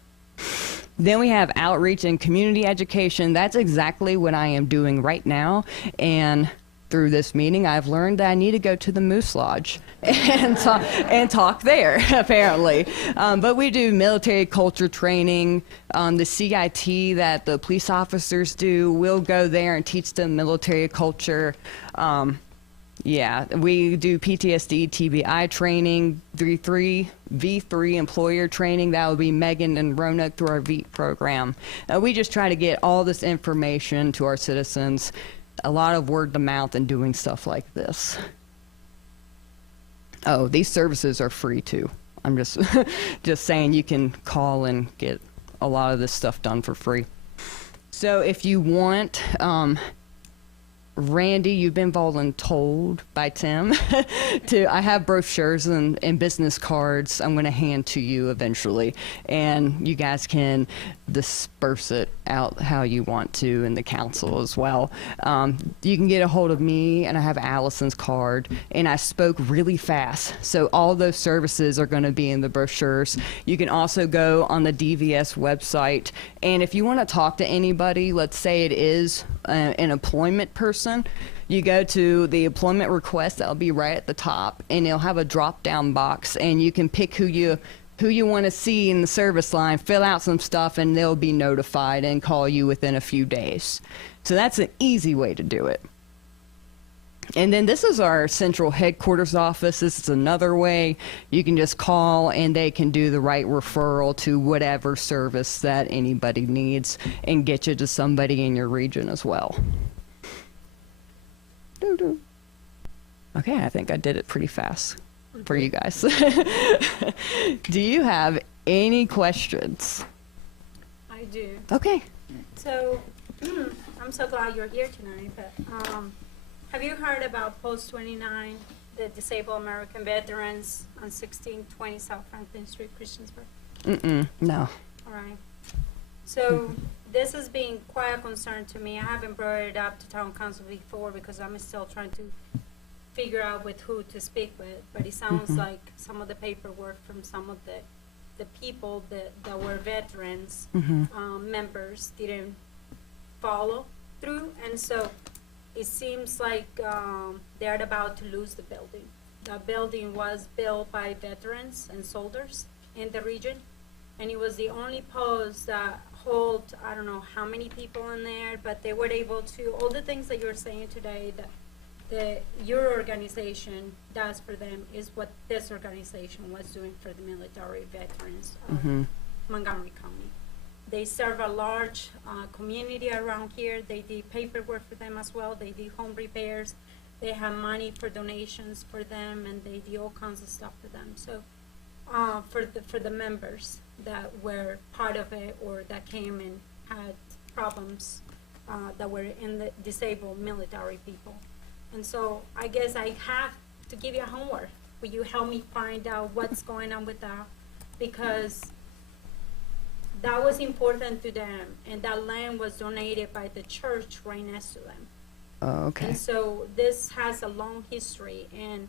Then we have outreach and community education. That's exactly what I am doing right now. And through this meeting, I've learned that I need to go to the Moose Lodge and talk there, apparently. But we do military culture training, the CIT that the police officers do. We'll go there and teach them military culture. Yeah, we do PTSD, TBI training, V3 employer training. That would be Megan and Roanoke through our VEET program. We just try to get all this information to our citizens. A lot of word to mouth and doing stuff like this. Oh, these services are free too. I'm just saying you can call and get a lot of this stuff done for free. So if you want, Randy, you've been voluntold by Tim I have brochures and business cards I'm going to hand to you eventually, and you guys can disperse it out how you want to in the council as well. You can get a hold of me, and I have Allison's card, and I spoke really fast, so all those services are going to be in the brochures. You can also go on the DVS website, and if you want to talk to anybody, let's say it is an employment person, you go to the employment request. That'll be right at the top, and it'll have a drop down box, and you can pick who you want to see in the service line, fill out some stuff, and they'll be notified and call you within a few days. So that's an easy way to do it. And then this is our central headquarters office. This is another way. You can just call and they can do the right referral to whatever service that anybody needs and get you to somebody in your region as well. Okay, I think I did it pretty fast for you guys. Do you have any questions? I do. Okay. So, I'm so glad you're here tonight, but have you heard about Post 29 the Disabled American Veterans on 1620 South Franklin Street, Christiansburg? No. All right. So this has been quite a concern to me. I haven't brought it up to town council before because I'm still trying to figure out with who to speak with. But it sounds like some of the paperwork from some of the people that were veterans members didn't follow through, and so it seems like they're about to lose the building. The building was built by veterans and soldiers in the region, and it was the only post that hold, I don't know how many people in there, but they were able to, all the things that you're saying today that your organization does for them is what this organization was doing for the military veterans of Montgomery County. They serve a large community around here. They did paperwork for them as well. They did home repairs. They have money for donations for them, and they did all kinds of stuff for them. So for the members that were part of it or that came and had problems that were in the disabled military people. And so I guess I have to give you a homework. Will you help me find out what's going on with that? Because that was important to them, and that land was donated by the church right next to them. Oh, okay. And so this has a long history, and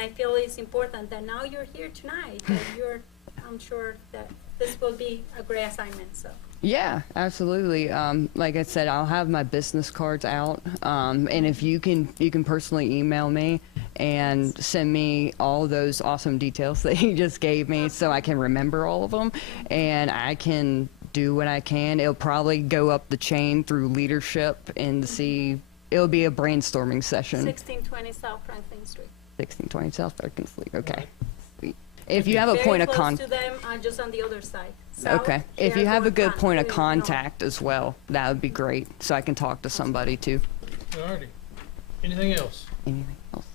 I feel it's important that now you're here tonight, that I'm sure that this will be a great assignment, so. Yeah, absolutely. Like I said, I'll have my business cards out, and if you can personally email me and send me all those awesome details that you just gave me, so I can remember all of them, and I can do what I can. It'll probably go up the chain through leadership and see. It'll be a brainstorming session. 1620 South Franklin Street. 1620 South Franklin Street. Okay. Sweet. If you have a point of contact. Very close to them, just on the other side. South, Okay. If you have a good point of north. contact as well, that would be great, so I can talk to somebody too. Alrighty. Anything else? Anything else?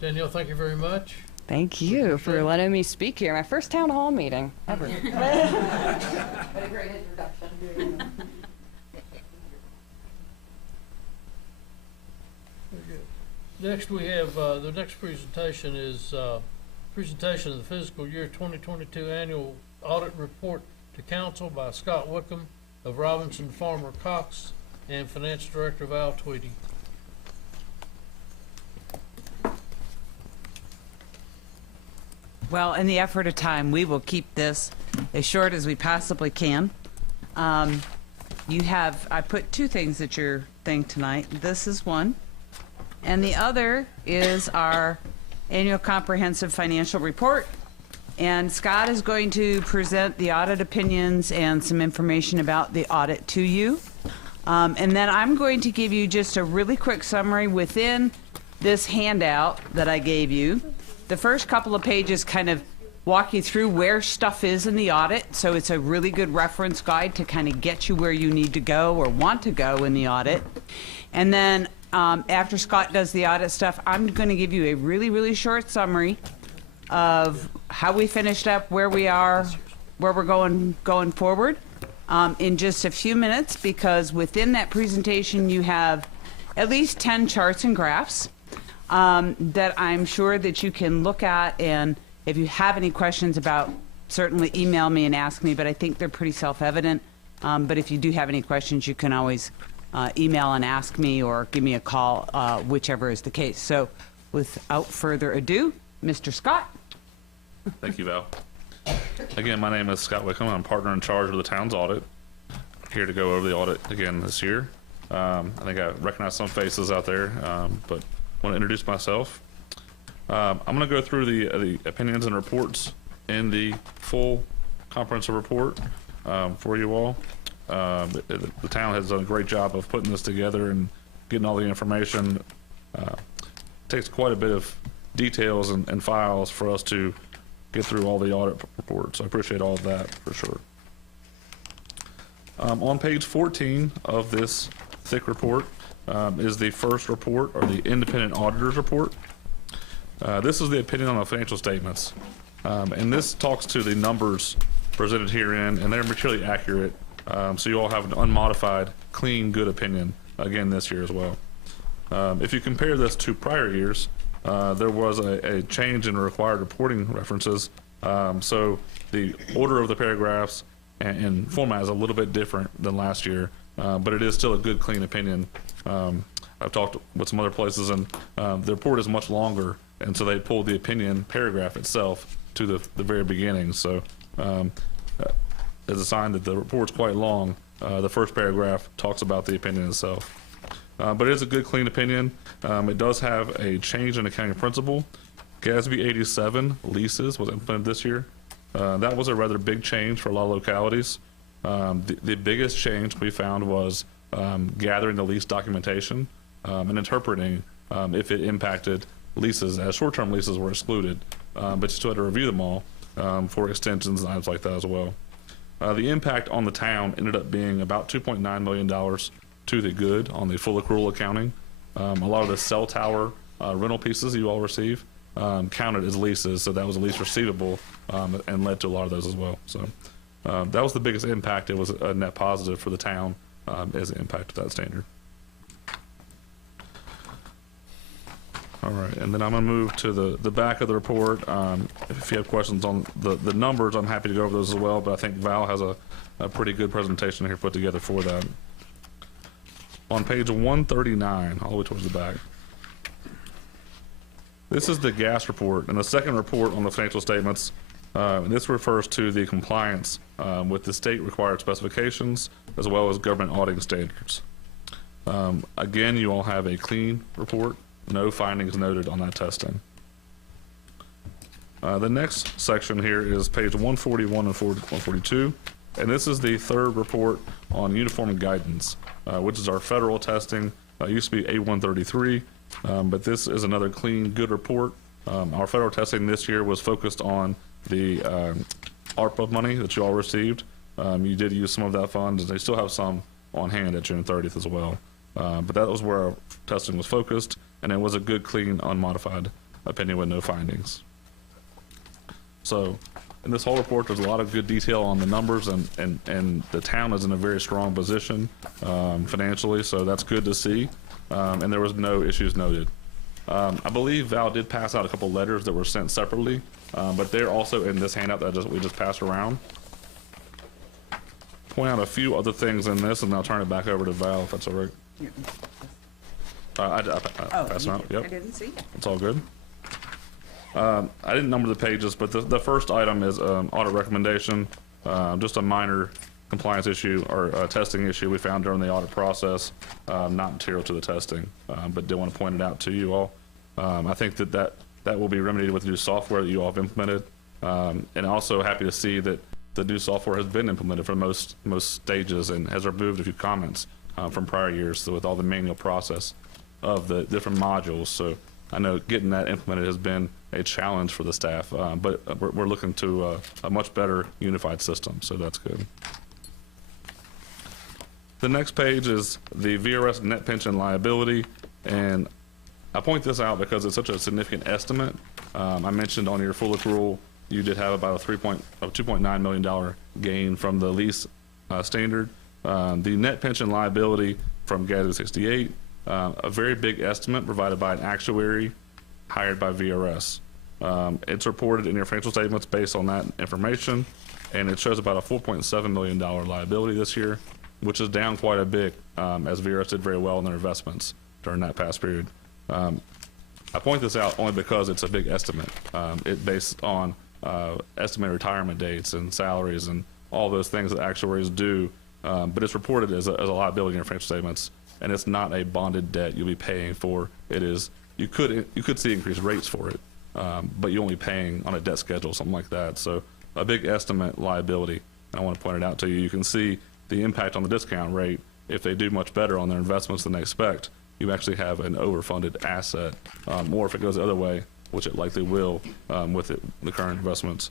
Danielle, thank you very much. Thank you for letting me speak here. My first town hall meeting ever. What a great introduction. Next, we have, the next presentation is presentation of the fiscal year 2022 annual audit report to council by Scott Wickham of Robinson Farmer Cox and Finance Director Val Tweedy. Well, in the effort of time, we will keep this as short as we possibly can. I put two things at your thing tonight. This is one, and the other is our annual comprehensive financial report. And Scott is going to present the audit opinions and some information about the audit to you. And then I'm going to give you just a really quick summary within this handout that I gave you. The first couple of pages kind of walk you through where stuff is in the audit, so it's a really good reference guide to kind of get you where you need to go or want to go in the audit. And then after Scott does the audit stuff, I'm going to give you a really, really short summary of how we finished up, where we are, where we're going forward in just a few minutes, because within that presentation you have at least 10 charts and graphs that I'm sure that you can look at, and if you have any questions about, certainly email me and ask me, but I think they're pretty self-evident. But if you do have any questions, you can always email and ask me or give me a call, whichever is the case. So without further ado, Mr. Scott. Thank you, Val. Again, my name is Scott Wickham. I'm partner in charge of the town's audit. Here to go over the audit again this year. I think I recognize some faces out there, but I want to introduce myself. I'm going to go through the opinions and reports in the full comprehensive report for you all. The town has done a great job of putting this together and getting all the information. It takes quite a bit of details and files for us to get through all the audit reports. I appreciate all of that for sure. On page 14 of this thick report is the first report, or the independent auditor's report. This is the opinion on the financial statements. And this talks to the numbers presented herein, and they're materially accurate. So you all have an unmodified, clean, good opinion again this year as well. If you compare this to prior years, there was a change in required reporting references. So the order of the paragraphs and format is a little bit different than last year, but it is still a good, clean opinion. I've talked with some other places, and the report is much longer, and so they pulled the opinion paragraph itself to the very beginning. So as a sign that the report's quite long, the first paragraph talks about the opinion itself. But it is a good, clean opinion. It does have a change in accounting principle. GASB 87 leases was implemented this year. That was a rather big change for a lot of localities. The biggest change we found was gathering the lease documentation and interpreting if it impacted leases, as short-term leases were excluded, but you still had to review them all for extensions and items like that as well. The impact on the town ended up being about $2.9 million to the good on the full accrual accounting. A lot of the cell tower rental pieces you all receive counted as leases, so that was a lease receivable and led to a lot of those as well. So that was the biggest impact. It was a net positive for the town as an impact of that standard. All right, and then I'm gonna move to the back of the report. If you have questions on the numbers, I'm happy to go over those as well, but I think Val has a pretty good presentation here put together for that. On page 139, all the way towards the back, this is the gas report, and the second report on the financial statements. This refers to the compliance with the state required specifications as well as government auditing standards. Again, you all have a clean report. No findings noted on that testing. The next section here is page 141 and 142, and this is the third report on uniform guidance, which is our federal testing. Used to be A133, but this is another clean, good report. Our federal testing this year was focused on the ARPA money that you all received. You did use some of that fund, and they still have some on hand at June 30th as well. But that was where our testing was focused, and it was a good, clean, unmodified opinion with no findings. So in this whole report, there's a lot of good detail on the numbers, and the town is in a very strong position financially, so that's good to see. And there was no issues noted. I believe Val did pass out a couple letters that were sent separately, but they're also in this handout that we just passed around. Point out a few other things in this, and I'll turn it back over to Val if that's all right. I passed them out. Yep. I didn't see it. It's all good. I didn't number the pages, but the first item is audit recommendation, just a minor compliance issue or testing issue we found during the audit process, not material to the testing, but did want to point it out to you all. I think that will be remedied with the new software that you all have implemented, and also happy to see that the new software has been implemented for most stages and has removed a few comments from prior years, so with all the manual process of the different modules. So I know getting that implemented has been a challenge for the staff, but we're looking to a much better unified system, so that's good. The next page is the VRS net pension liability, and I point this out because it's such a significant estimate. I mentioned on your full accrual, you did have about a $2.9 million gain from the lease standard. The net pension liability from GASB 68, a very big estimate provided by an actuary hired by VRS. It's reported in your financial statements based on that information, and it shows about a $4.7 million liability this year, which is down quite a bit as VRS did very well in their investments during that past period. I point this out only because it's a big estimate. It's based on estimated retirement dates and salaries and all those things that actuaries do, but it's reported as a liability in your financial statements, and it's not a bonded debt you'll be paying for. It is, you could see increased rates for it, but you're only paying on a debt schedule, something like that. So a big estimate liability, and I want to point it out to you. You can see the impact on the discount rate. If they do much better on their investments than they expect, you actually have an overfunded asset, or if it goes the other way, which it likely will with the current investments,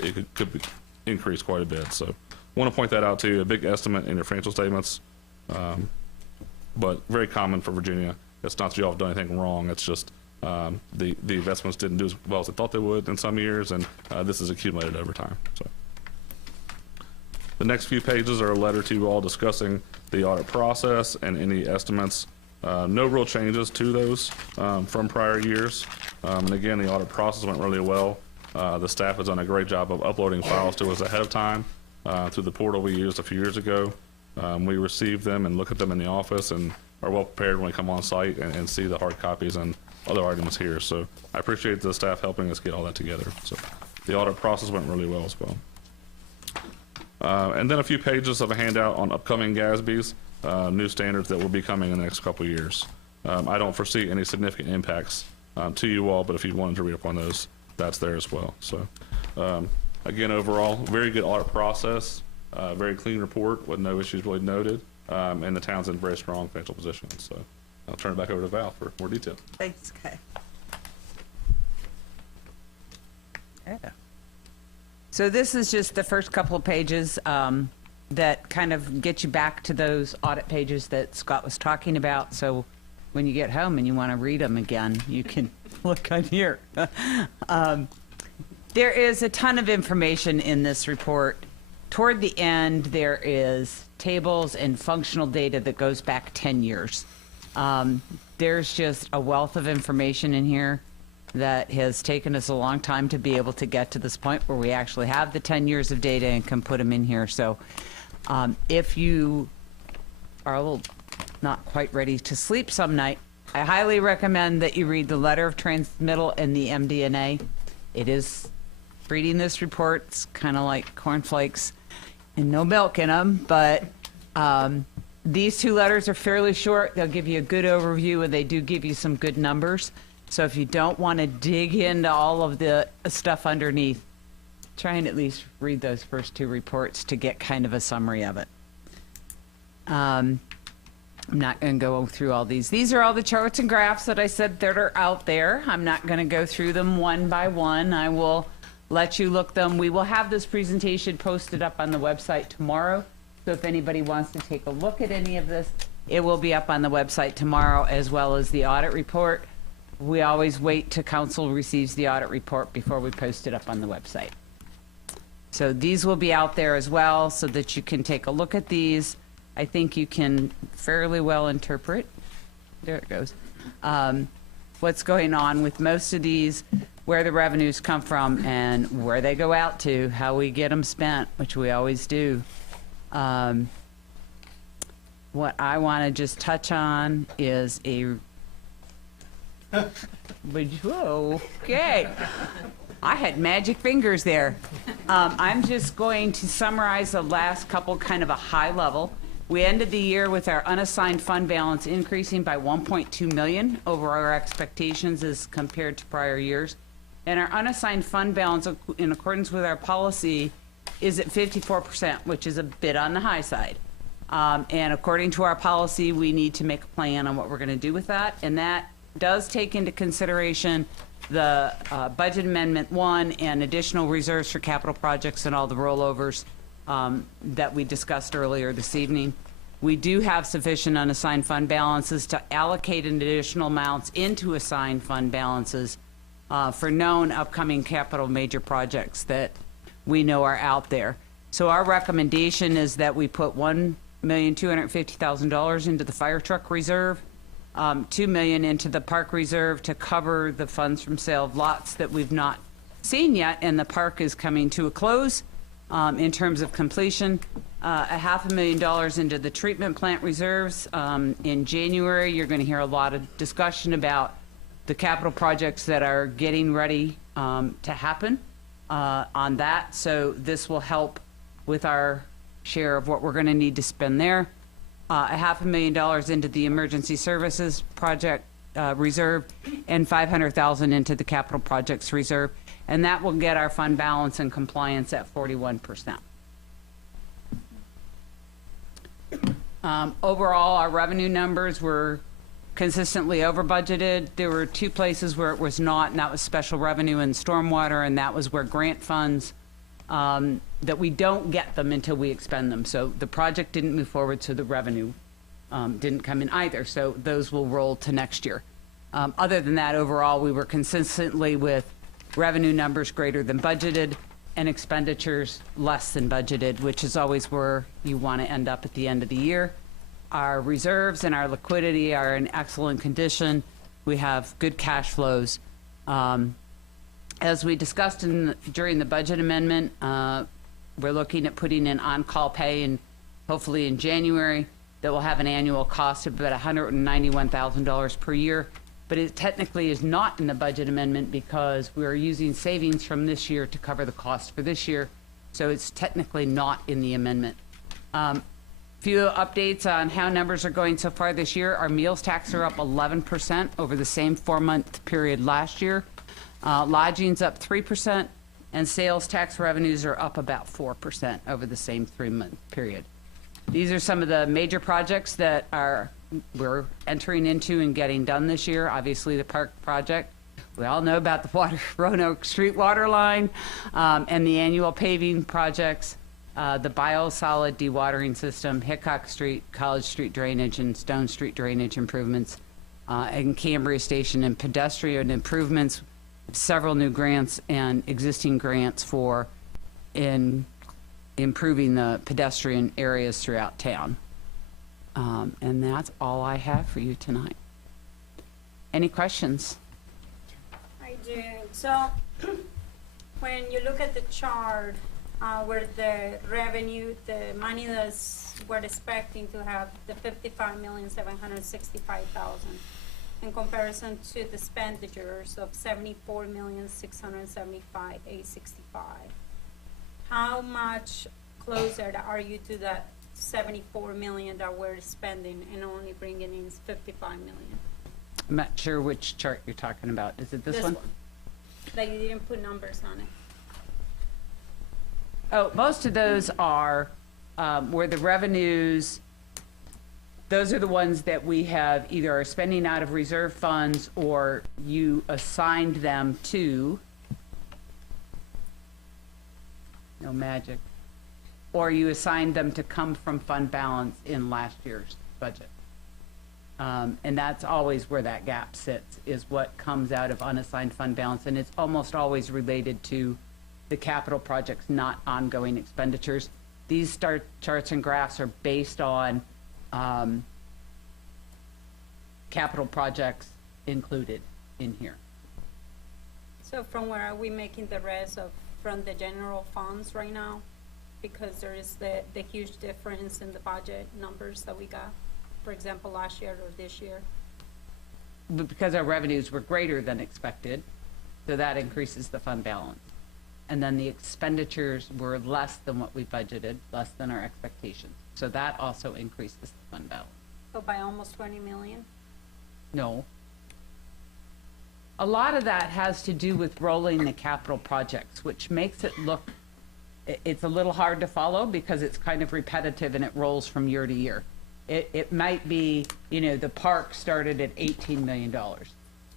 it could be increased quite a bit. So I want to point that out to you, a big estimate in your financial statements, but very common for Virginia. It's not that you all have done anything wrong, it's just the investments didn't do as well as they thought they would in some years, and this is accumulated over time. So the next few pages are a letter to you all discussing the audit process and any estimates No real changes to those from prior years. And again, the audit process went really well. The staff has done a great job of uploading files to us ahead of time through the portal we used a few years ago. We receive them and look at them in the office and are well prepared when we come on site and see the hard copies and other items here. So I appreciate the staff helping us get all that together. So the audit process went really well as well. And then a few pages of a handout on upcoming GASBs, new standards that will be coming in the next couple of years. I don't foresee any significant impacts to you all, but if you wanted to read up on those, that's there as well. So again, overall, very good audit process, very clean report with no issues really noted, and the town's in a very strong financial position. So I'll turn it back over to Val for more detail. Thanks, Kay. Yeah. So this is just the first couple of pages that kind of get you back to those audit pages that Scott was talking about. So when you get home and you want to read them again, you can look on here. There is a ton of information in this report. Toward the end, there is tables and functional data that goes back 10 years. There's just a wealth of information in here that has taken us a long time to be able to get to this point where we actually have the 10 years of data and can put them in here. So if you are a little not quite ready to sleep some night, I highly recommend that you read the letter of transmittal and the MD&A. It is, reading this report, it's kind of like cornflakes and no milk in them, but these two letters are fairly short. They'll give you a good overview, and they do give you some good numbers. So if you don't want to dig into all of the stuff underneath, try and at least read those first two reports to get kind of a summary of it. I'm not going to go through all these. These are all the charts and graphs that I said that are out there. I'm not going to go through them one by one. I will let you look them. We will have this presentation posted up on the website tomorrow. So if anybody wants to take a look at any of this, it will be up on the website tomorrow, as well as the audit report. We always wait till council receives the audit report before we post it up on the website. So these will be out there as well so that you can take a look at these. I think you can fairly well interpret, there it goes, what's going on with most of these, where the revenues come from and where they go out to, how we get them spent, which we always do. What I want to just touch on is okay. I had magic fingers there. I'm just going to summarize the last couple, kind of a high level. We ended the year with our unassigned fund balance increasing by 1.2 million over our expectations as compared to prior years. And our unassigned fund balance, in accordance with our policy, is at 54%, which is a bit on the high side. And according to our policy, we need to make a plan on what we're going to do with that. And that does take into consideration the budget amendment 1 and additional reserves for capital projects and all the rollovers that we discussed earlier this evening. We do have sufficient unassigned fund balances to allocate an additional amounts into assigned fund balances for known upcoming capital major projects that we know are out there. So our recommendation is that we put $1,250,000 into the fire truck reserve, $2 million into the park reserve to cover the funds from sale of lots that we've not seen yet, and the park is coming to a close in terms of completion. $500,000 into the treatment plant reserves. In January, you're going to hear a lot of discussion about the capital projects that are getting ready to happen on that. So this will help with our share of what we're going to need to spend there. $500,000 into the emergency services project reserve, and $500,000 into the capital projects reserve, and that will get our fund balance and compliance at 41%. Overall, our revenue numbers were consistently over budgeted. There were two places where it was not, and that was special revenue and stormwater, and that was where grant funds that we don't get them until we expend them. So the project didn't move forward, so the revenue didn't come in either. So those will roll to next year. Other than that, overall, we were consistently with revenue numbers greater than budgeted and expenditures less than budgeted, which is always where you want to end up at the end of the year. Our reserves and our liquidity are in excellent condition. We have good cash flows. As we discussed during the budget amendment, we're looking at putting in on-call pay and hopefully in January that will have an annual cost of about $191,000 per year. But it technically is not in the budget amendment because we're using savings from this year to cover the cost for this year. So it's technically not in the amendment. Few updates on how numbers are going so far this year. Our meals tax are up 11% over the same 4-month period last year. Lodging's up 3%, and sales tax revenues are up about 4% over the same 3-month period. These are some of the major projects that we're entering into and getting done this year. Obviously, the park project. We all know about the Roanoke Street water line and the annual paving projects. The biosolid dewatering system, Hickok Street, College Street drainage, and Stone Street drainage improvements, and Cambria Station and pedestrian improvements, several new grants and existing grants for improving the pedestrian areas throughout town. And that's all I have for you tonight. Any questions? I do. So when you look at the chart, where the revenue, the money we're expecting to have, the $55,765,000 in comparison to the expenditures of $74,675,865. How much closer are you to that $74 million that we're spending and only bringing in $55 million? I'm not sure which chart you're talking about. Is it this one? Like you didn't put numbers on it. Oh, most of those are where the revenues, those are the ones that we have either are spending out of reserve funds or you assigned them to, no magic, or you assigned them to come from fund balance in last year's budget. And that's always where that gap sits, is what comes out of unassigned fund balance. And it's almost always related to the capital projects, not ongoing expenditures. These charts and graphs are based on capital projects included in here. So from where are we making the rest from the general funds right now? Because there is the huge difference in the budget numbers that we got, for example, last year or this year. But because our revenues were greater than expected, so that increases the fund balance. And then the expenditures were less than what we budgeted, less than our expectations. So that also increases the fund balance. So by almost 20 million? No. A lot of that has to do with rolling the capital projects, which makes it look, it's a little hard to follow because it's kind of repetitive and it rolls from year to year. It might be, the park started at $18 million.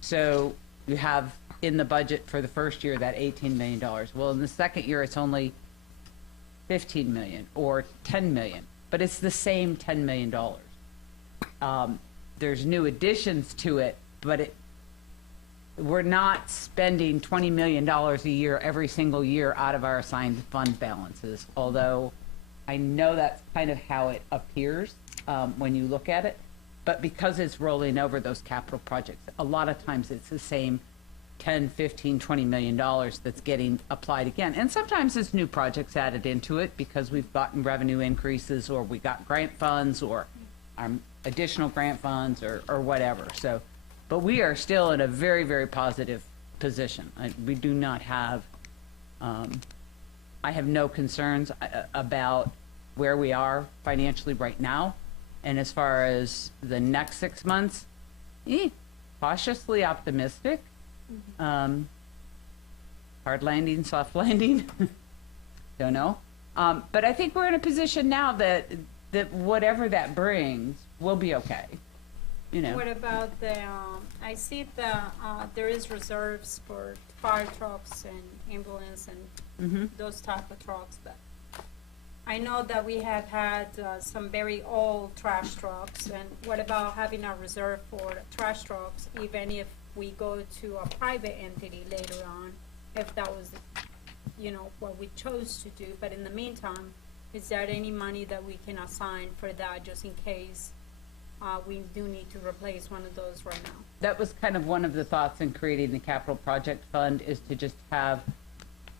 So you have in the budget for the first year that $18 million. Well, in the second year, it's only $15 million or $10 million, but it's the same $10 million. There's new additions to it, but we're not spending $20 million a year every single year out of our assigned fund balances, although I know that's kind of how it appears when you look at it. But because it's rolling over those capital projects, a lot of times it's the same 10, 15, $20 million that's getting applied again. And sometimes it's new projects added into it because we've gotten revenue increases or we got grant funds or additional grant funds or whatever. So, but we are still in a very, very positive position. We do not have, I have no concerns about where we are financially right now. And as far as the next 6 months, cautiously optimistic. Hard landing, soft landing. Don't know. But I think we're in a position now that whatever that brings, we'll be okay. What about I see there is reserves for fire trucks and ambulance and those type of trucks, but I know that we have had some very old trash trucks, and what about having a reserve for trash trucks, even if we go to a private entity later on, if that was, what we chose to do. But in the meantime, is there any money that we can assign for that just in case we do need to replace one of those right now. That was kind of one of the thoughts in creating the capital project fund, is to just have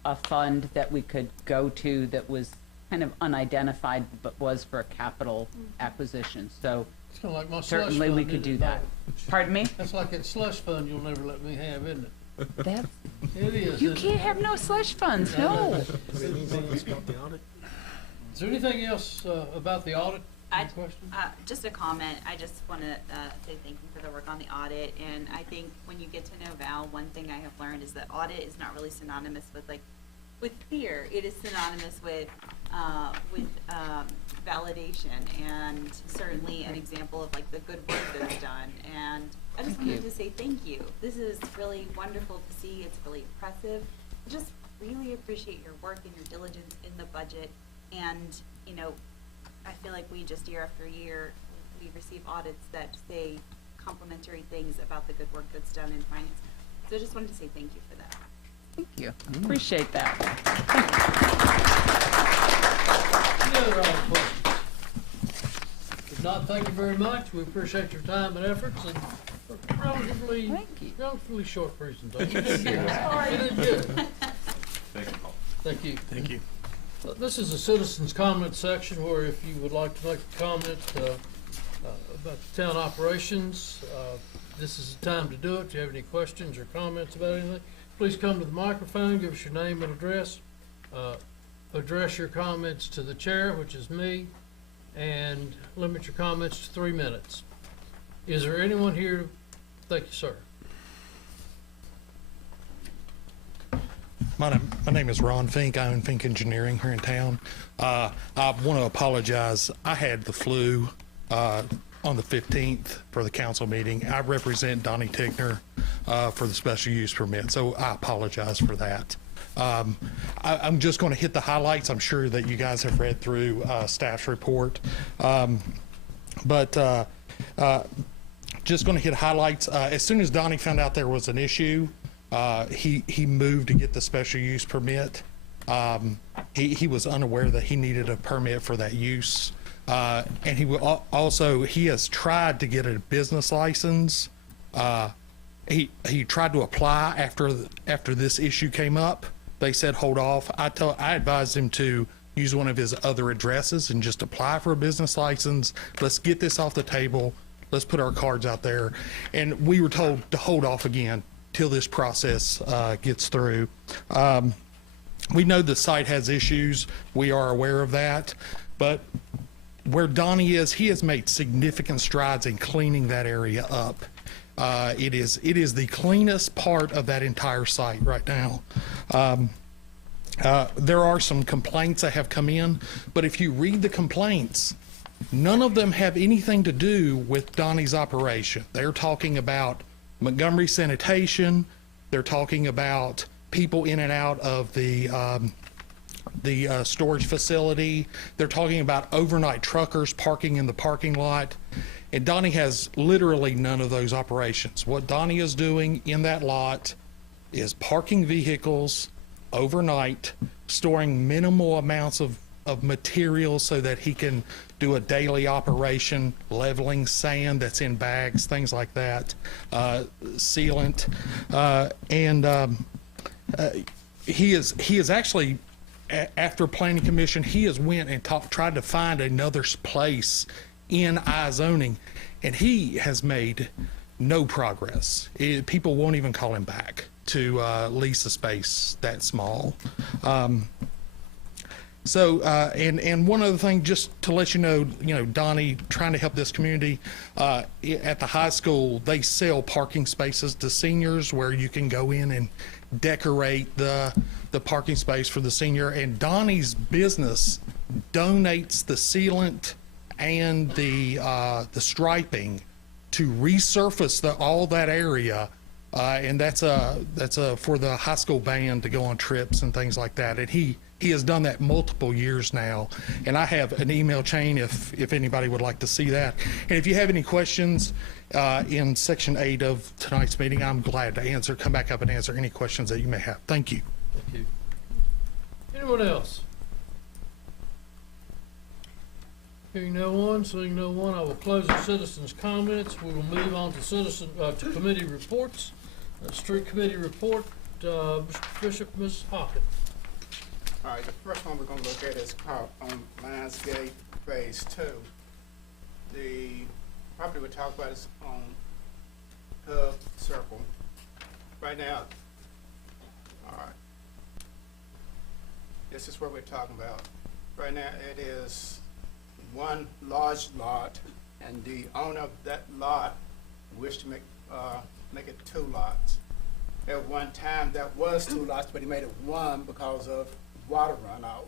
a fund that we could go to that was kind of unidentified, but was for a capital acquisition. So It's kind of like my slush certainly we fund, could isn't do it, that. Bob? Pardon me? That's like that slush fund you'll never let me have, isn't it? That's, It is. you isn't can't it? have no slush funds, no. Is there anything else about the audit? I- Any questions? Just a comment. I just want to say thank you for the work on the audit. And I think when you get to know Val, one thing I have learned is that audit is not really synonymous with with fear. It is synonymous with validation, and certainly an example of like the good work that's done. And I just wanted to say thank you. This is really wonderful to see. It's really impressive. I just really appreciate your work and your diligence in the budget. And, you know, I feel like we just year after year, we receive audits that say complimentary things about the good work that's done in finance. So I just wanted to say thank you for that. Thank you. Appreciate that. Any other audit questions? If not, thank you very much. We appreciate your time and efforts and relatively short presentation. You did good. You did good. Thank you. Thank you. This is a citizens' comment section where if you would like to make a comment about the town operations, this is the time to do it. If you have any questions or comments about anything, please come to the microphone, give us your name and address. Address your comments to the chair, which is me, and limit your comments to 3 minutes. Is there anyone here? Thank you, sir. My name is Ron Fink. I own Fink Engineering here in town. I want to apologize. I had the flu on the 15th for the council meeting. I represent Donnie Tickner for the special use permit, so I apologize for that. I'm just going to hit the highlights. I'm sure that you guys have read through staff's report, but just going to hit highlights. As soon as Donnie found out there was an issue, he moved to get the special use permit. He was unaware that he needed a permit for that use. And he has tried to get a business license. He tried to apply after this issue came up. They said, hold off. I advised him to use one of his other addresses and just apply for a business license. Let's get this off the table. Let's put our cards out there. And we were told to hold off again till this process gets through. We know the site has issues. We are aware of that. But where Donnie is, he has made significant strides in cleaning that area up. It is the cleanest part of that entire site right now. There are some complaints that have come in, but if you read the complaints, none of them have anything to do with Donnie's operation. They're talking about Montgomery Sanitation. They're talking about people in and out of the storage facility. They're talking about overnight truckers parking in the parking lot. And Donnie has literally none of those operations. What Donnie is doing in that lot is parking vehicles overnight, storing minimal amounts of materials so that he can do a daily operation, leveling sand that's in bags, things like that, sealant. He is actually, after Planning Commission, he has went and tried to find another place in iZoning, and he has made no progress. People won't even call him back to lease a space that small. And one other thing, just to let you know, Donnie trying to help this community, at the high school, they sell parking spaces to seniors where you can go in and decorate the parking space for the senior. And Donnie's business donates the sealant and the striping to resurface all that area. And that's for the high school band to go on trips and things like that. And he has done that multiple years now. And I have an email chain if anybody would like to see that. And if you have any questions in section 8 of tonight's meeting, I'm glad to come back up and answer any questions that you may have. Thank you. Thank you. Anyone else? Hearing no one, seeing no one, I will close the citizens' comments. We will move on to committee reports. Street committee report, Mr. Bishop, Ms. Hawkins. All right, the first one we're gonna look at is called Lionsgate Phase 2. The property we're talking about is on Hub Circle. Right now, all right, this is what we're talking about. Right now, it is one large lot, and the owner of that lot wished to make it 2 lots. At one time, that was 2 lots, but he made it 1 because of water runoff.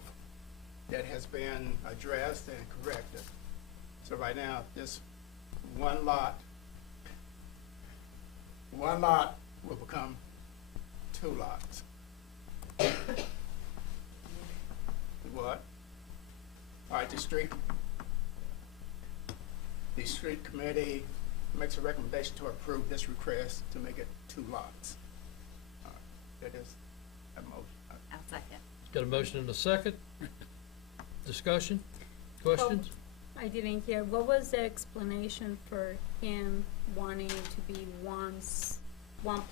That has been addressed and corrected. So right now, this one lot will become 2 lots. What? All right, the street committee makes a recommendation to approve this request to make it 2 lots. That is a motion. I'll second. Got a motion and a second. Discussion? Questions? I didn't hear, what was the explanation for him wanting to be one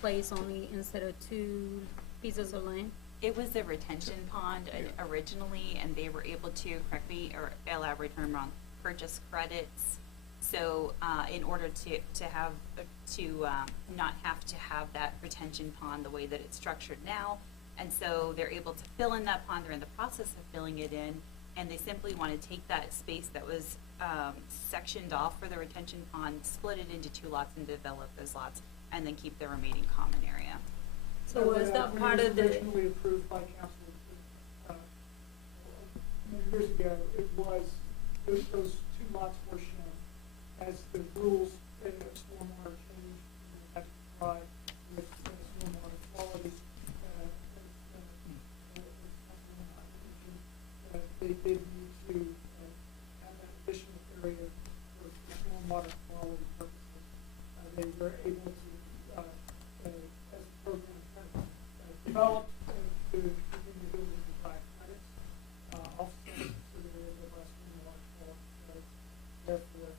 place only instead of 2 pieces of land? It was the retention pond originally, and they were able to, correct me or elaborate if I'm wrong, purchase credits. So in order to not have to have that retention pond the way that it's structured now, and so they're able to fill in that pond. They're in the process of filling it in, and they simply want to take that space that was sectioned off for the retention pond, split it into 2 lots, and develop those lots, and then keep the remaining common area. So was that part of the? Originally approved by council, years ago, it was, those 2 lots were shown. As the rules in the stormwater changed, we had to comply with stormwater quality. They did need to have that additional area for stormwater quality purposes. They were able to, as the program kind of developed, to continue building the black credits, offset, so there is a less stormwater quality. So therefore,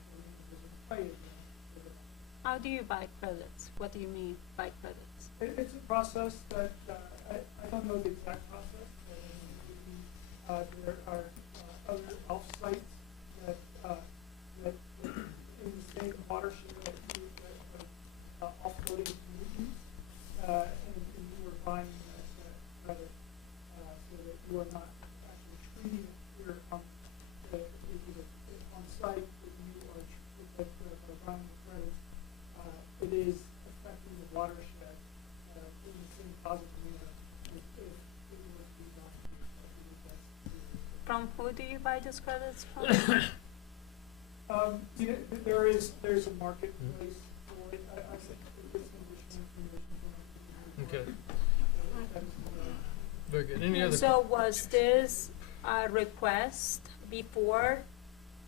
how do you buy credits? What do you mean by credits? It's a process that, I don't know the exact process, but there are other off-sites that in the same watershed that offloading communities, and you are buying that credit, so that you are not actually treating it here on site, that you are buying the credits. It is affecting the watershed in the same positive manner if it were to be done here. From who do you buy these credits from? There's a marketplace for it. I said it's additional information. Okay. Very good. Any other? So was this a request before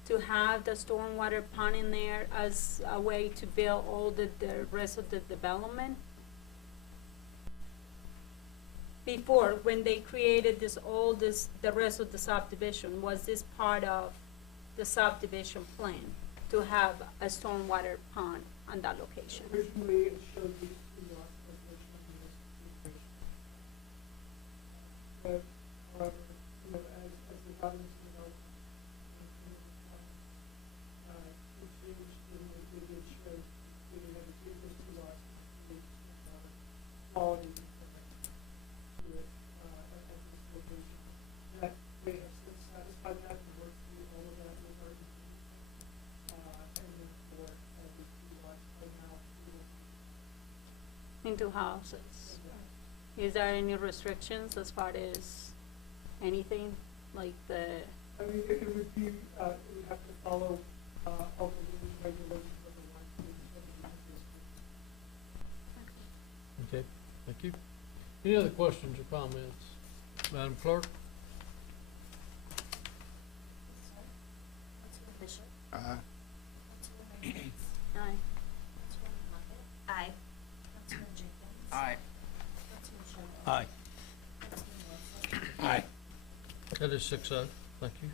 to have the stormwater pond in there as a way to build all the rest of the development? Before, when they created the rest of the subdivision, was this part of the subdivision plan to have a stormwater pond on that location? Originally, it showed these 2 lots of but however, as the government developed, it changed, and it did show that it had those 2 lots, quality to it at this location. That they have since satisfied that and worked through all of that with our and then for these 2 lots are now Into houses? Is there any restrictions as far as anything, like the? I mean, it would be, we have to follow all the rules and regulations of the line. Okay, thank you. Any other questions or comments? Madam Clerk? Councilman Bishop. Councilwoman Hayes. Aye. Councilwoman Luckett. Aye. Councilman Jenkins. Aye. Councilman Showalter. Aye. Councilman Wilson. Aye. That is 6-0. Thank you.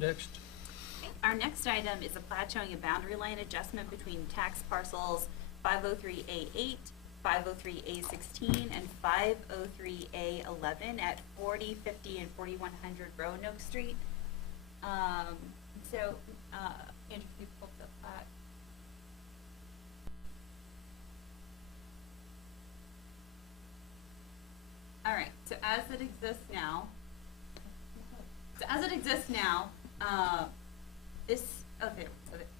Next. Our next item is a plat showing a boundary line adjustment between tax parcels 503A8, 503A16, and 503A11 at 4050 and 4100 Roanoke Street. Andrew, can you pull up the plat? All right, so as it exists now,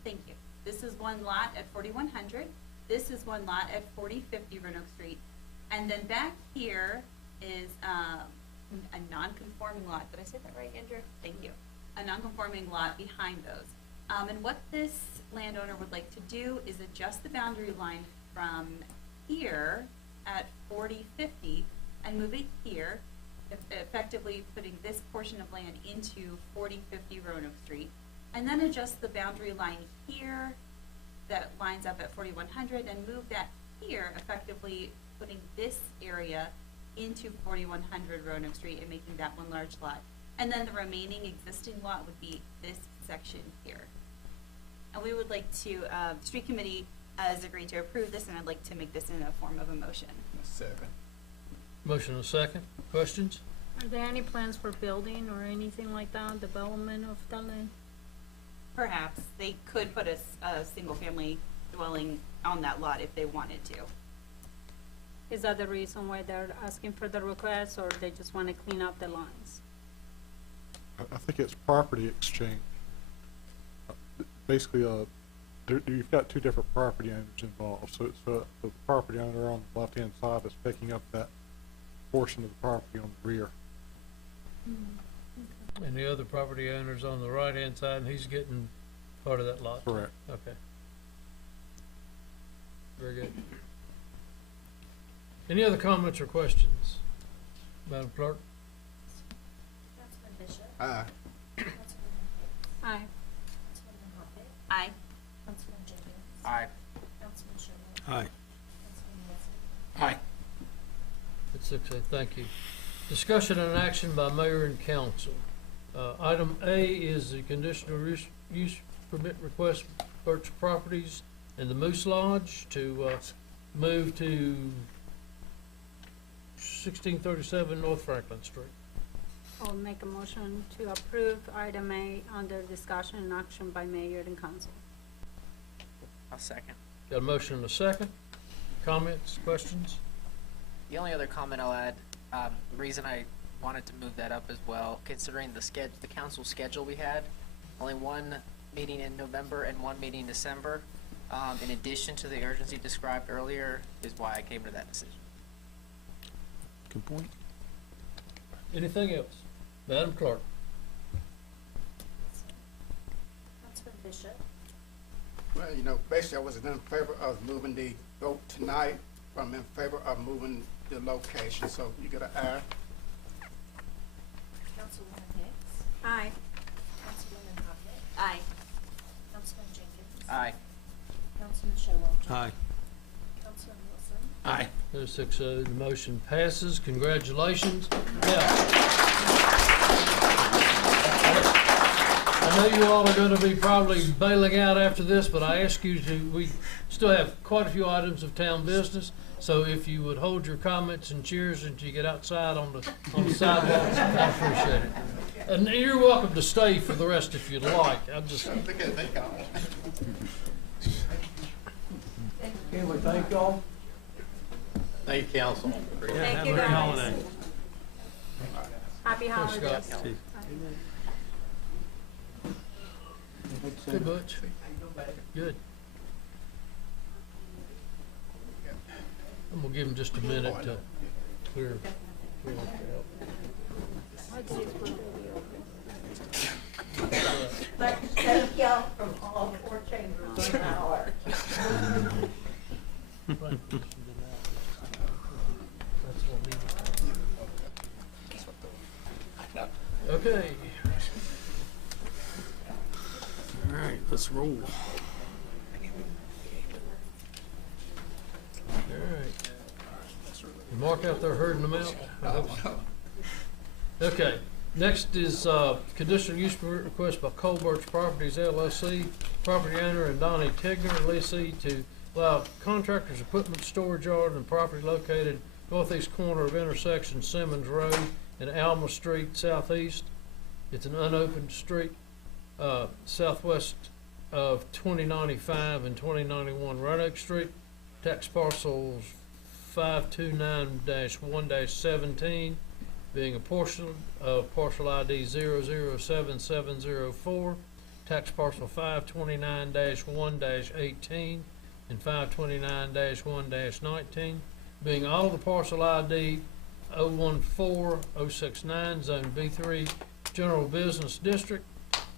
thank you. This is one lot at 4100. This is one lot at 4050 Roanoke Street. And then back here is a non-conforming lot. Did I say that right, Andrew? Thank you. A non-conforming lot behind those. And what this landowner would like to do is adjust the boundary line from here at 4050 and move it here, effectively putting this portion of land into 4050 Roanoke Street, and then adjust the boundary line here that lines up at 4100 and move that here, effectively putting this area into 4100 Roanoke Street and making that one large lot. And then the remaining existing lot would be this section here. And we would like to, the street committee has agreed to approve this, and I'd like to make this in a form of a motion. Second. Motion and a second. Questions? Are there any plans for building or anything like that, development of that land? Perhaps they could put a single-family dwelling on that lot if they wanted to. Is that the reason why they're asking for the request, or they just want to clean up the lines? I think it's property exchange. Basically, you've got two different property owners involved. So the property owner on the left-hand side is picking up that portion of the property on the rear. And the other property owner's on the right-hand side, and he's getting part of that lot? Correct. Okay. Very good. Any other comments or questions? Madam Clerk? Councilman Bishop. Aye. Councilwoman Hicks. Aye. Councilwoman Hoppett. Aye. Councilman Jenkins. Aye. Councilman Sherwood. Aye. Councilman Wilson. Aye. At 6:08, thank you. Discussion and action by mayor and council. Item A is the conditional use permit request for Birch Properties and the Moose Lodge to move to 1637 North Franklin Street. I'll make a motion to approve item A under discussion and action by mayor and council. I'll second. Got a motion and a second. Comments, questions? The only other comment I'll add, the reason I wanted to move that up as well, considering the council schedule we had, only one meeting in November and one meeting in December, in addition to the urgency described earlier, is why I came to that decision. Good point. Anything else? Madam Clerk? Councilman Bishop. Well, basically I was in favor of moving the vote tonight. I'm in favor of moving the location, so you get an aye. Councilwoman Hicks. Aye. Councilwoman Hoppett. Aye. Councilman Jenkins. Aye. Councilman Sherwood. Aye. Councilman Wilson. Aye. There's 6-0, the motion passes. Congratulations. Now, I know you all are gonna be probably bailing out after this, but I ask you to, we still have quite a few items of town business, so if you would hold your comments and cheers until you get outside on the sidewalks, I appreciate it. And you're welcome to stay for the rest if you'd like. I'm just. Can we thank y'all? Thank you, council. Yeah, Thank have you, a great guys. holiday. Happy holidays. Scott. Good, Butch. Good. I'm gonna give him just a minute to clear it out. Thank y'all from all four chambers of power. Okay. All right, let's roll. All right. You mark out there herding them out? I hope so. Okay, Next is conditional use permit request by Colbert's Properties LLC, property owner and Donnie Tigner, lessee, to allow contractors' equipment storage yard and property located northeast corner of intersection Simmons Road and Alma Street Southeast. It's an unopened street southwest of 2095 and 2091 Roanoke Street. Tax parcels 529-1-17, being a portion of parcel ID 007704, tax parcel 529-1-18, and 529-1-19, being all the parcel ID 014069, Zone B3, General Business District.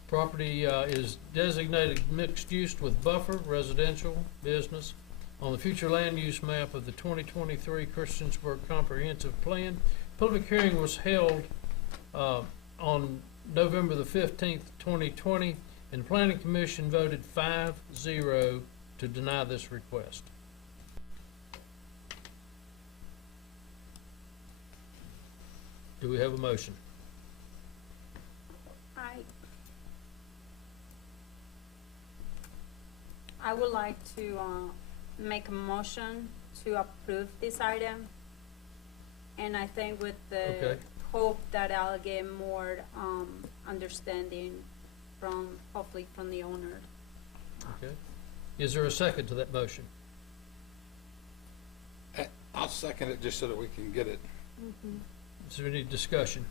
Property is designated mixed use with buffer, residential, business, on the future land use map of the 2023 Christiansburg Comprehensive Plan. Public hearing was held on November the 15th, 2020, and the Planning Commission voted 5-0 to deny this request. Do we have a motion? I would like to make a motion to approve this item. And I think with the hope that I'll get more understanding from, hopefully from the owner. Okay. Is there a second to that motion? I'll second it just so that we can get it. Is there any discussion?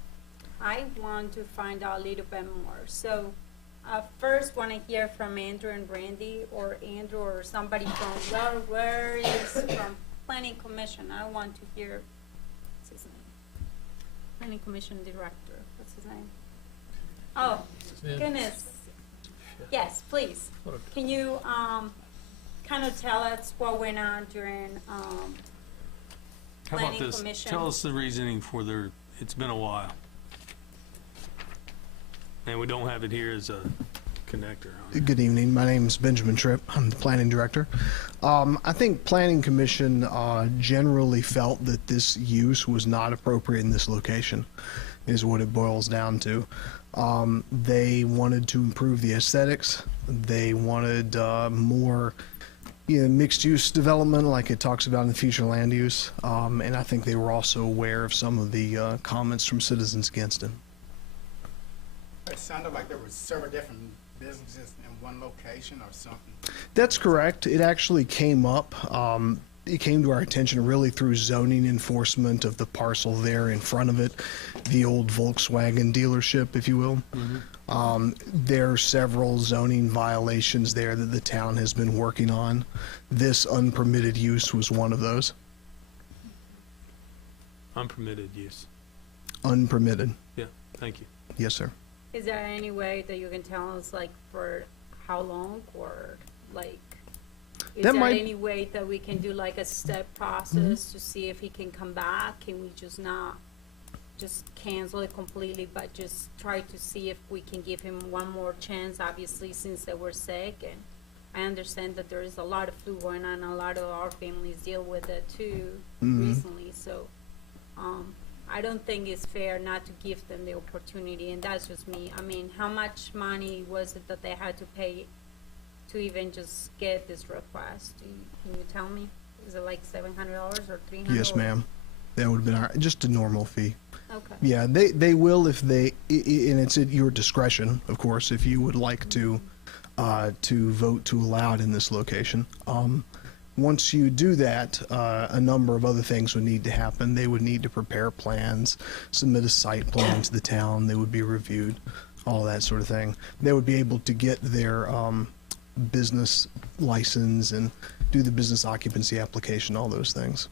I want to find out a little bit more. So first want to hear from Andrew and Randy, or Andrew or somebody from where is from Planning Commission. I want to hear, what's his name? Planning Commission Director, what's his name? Oh, goodness. Yes, please. Can you kind of tell us what went on during How about Planning this? Commission? Tell us the reasoning for their, it's been a while. And we don't have it here as a connector. Good evening. My name is Benjamin Tripp. I'm the planning director. I think Planning Commission generally felt that this use was not appropriate in this location, is what it boils down to. They wanted to improve the aesthetics. They wanted more mixed-use development like it talks about in the future land use. And I think they were also aware of some of the comments from citizens against it. It sounded like there were several different businesses in one location or something. That's correct. It actually came up. It came to our attention really through zoning enforcement of the parcel there in front of it, the old Volkswagen dealership, if you will. There are several zoning violations there that the town has been working on. This unpermitted use was one of those. Unpermitted use. Unpermitted. Yeah, thank you. Yes, sir. Is there any way that you can tell us, like, for how long, or like, is That there might- any way that we can do like a step process to see if he can come back? Can we just not just cancel it completely, but just try to see if we can give him one more chance, obviously, since they were sick? And I understand that there is a lot of flu going on, a lot of our families deal with it too recently, so I don't think it's fair not to give them the opportunity, and that's just me. I mean, how much money was it that they had to pay to even just get this request? Can you tell me? Is it like $700 or $300? Yes, ma'am. That would have been just a normal fee. Okay. Yeah, they will if they, and it's at your discretion, of course, if you would like to vote to allow it in this location. Once you do that, a number of other things would need to happen. They would need to prepare plans, submit a site plan to the town. They would be reviewed, all that sort of thing. They would be able to get their business license and do the business occupancy application, all those things.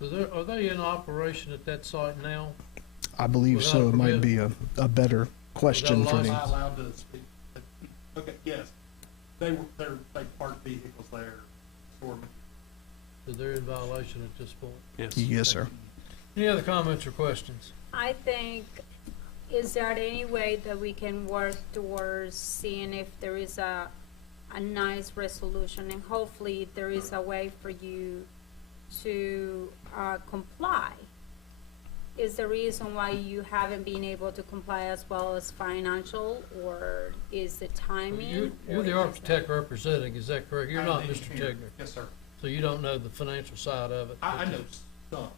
So are they in operation at that site now? I believe Without so. a It might permit? be a better question for Am me. I allowed to speak? Okay, yes. They parked vehicles there. So they're in violation at this point? Yes. Yes, sir. Any other comments or questions? I think, is there any way that we can work towards seeing if there is a nice resolution, and hopefully there is a way for you to comply? is the reason why you haven't been able to comply as well as financial, or is the timing? You're the architect representing, is that correct? You're not Mr. Tegner? Yes, sir. So you don't know the financial side of it? I know some.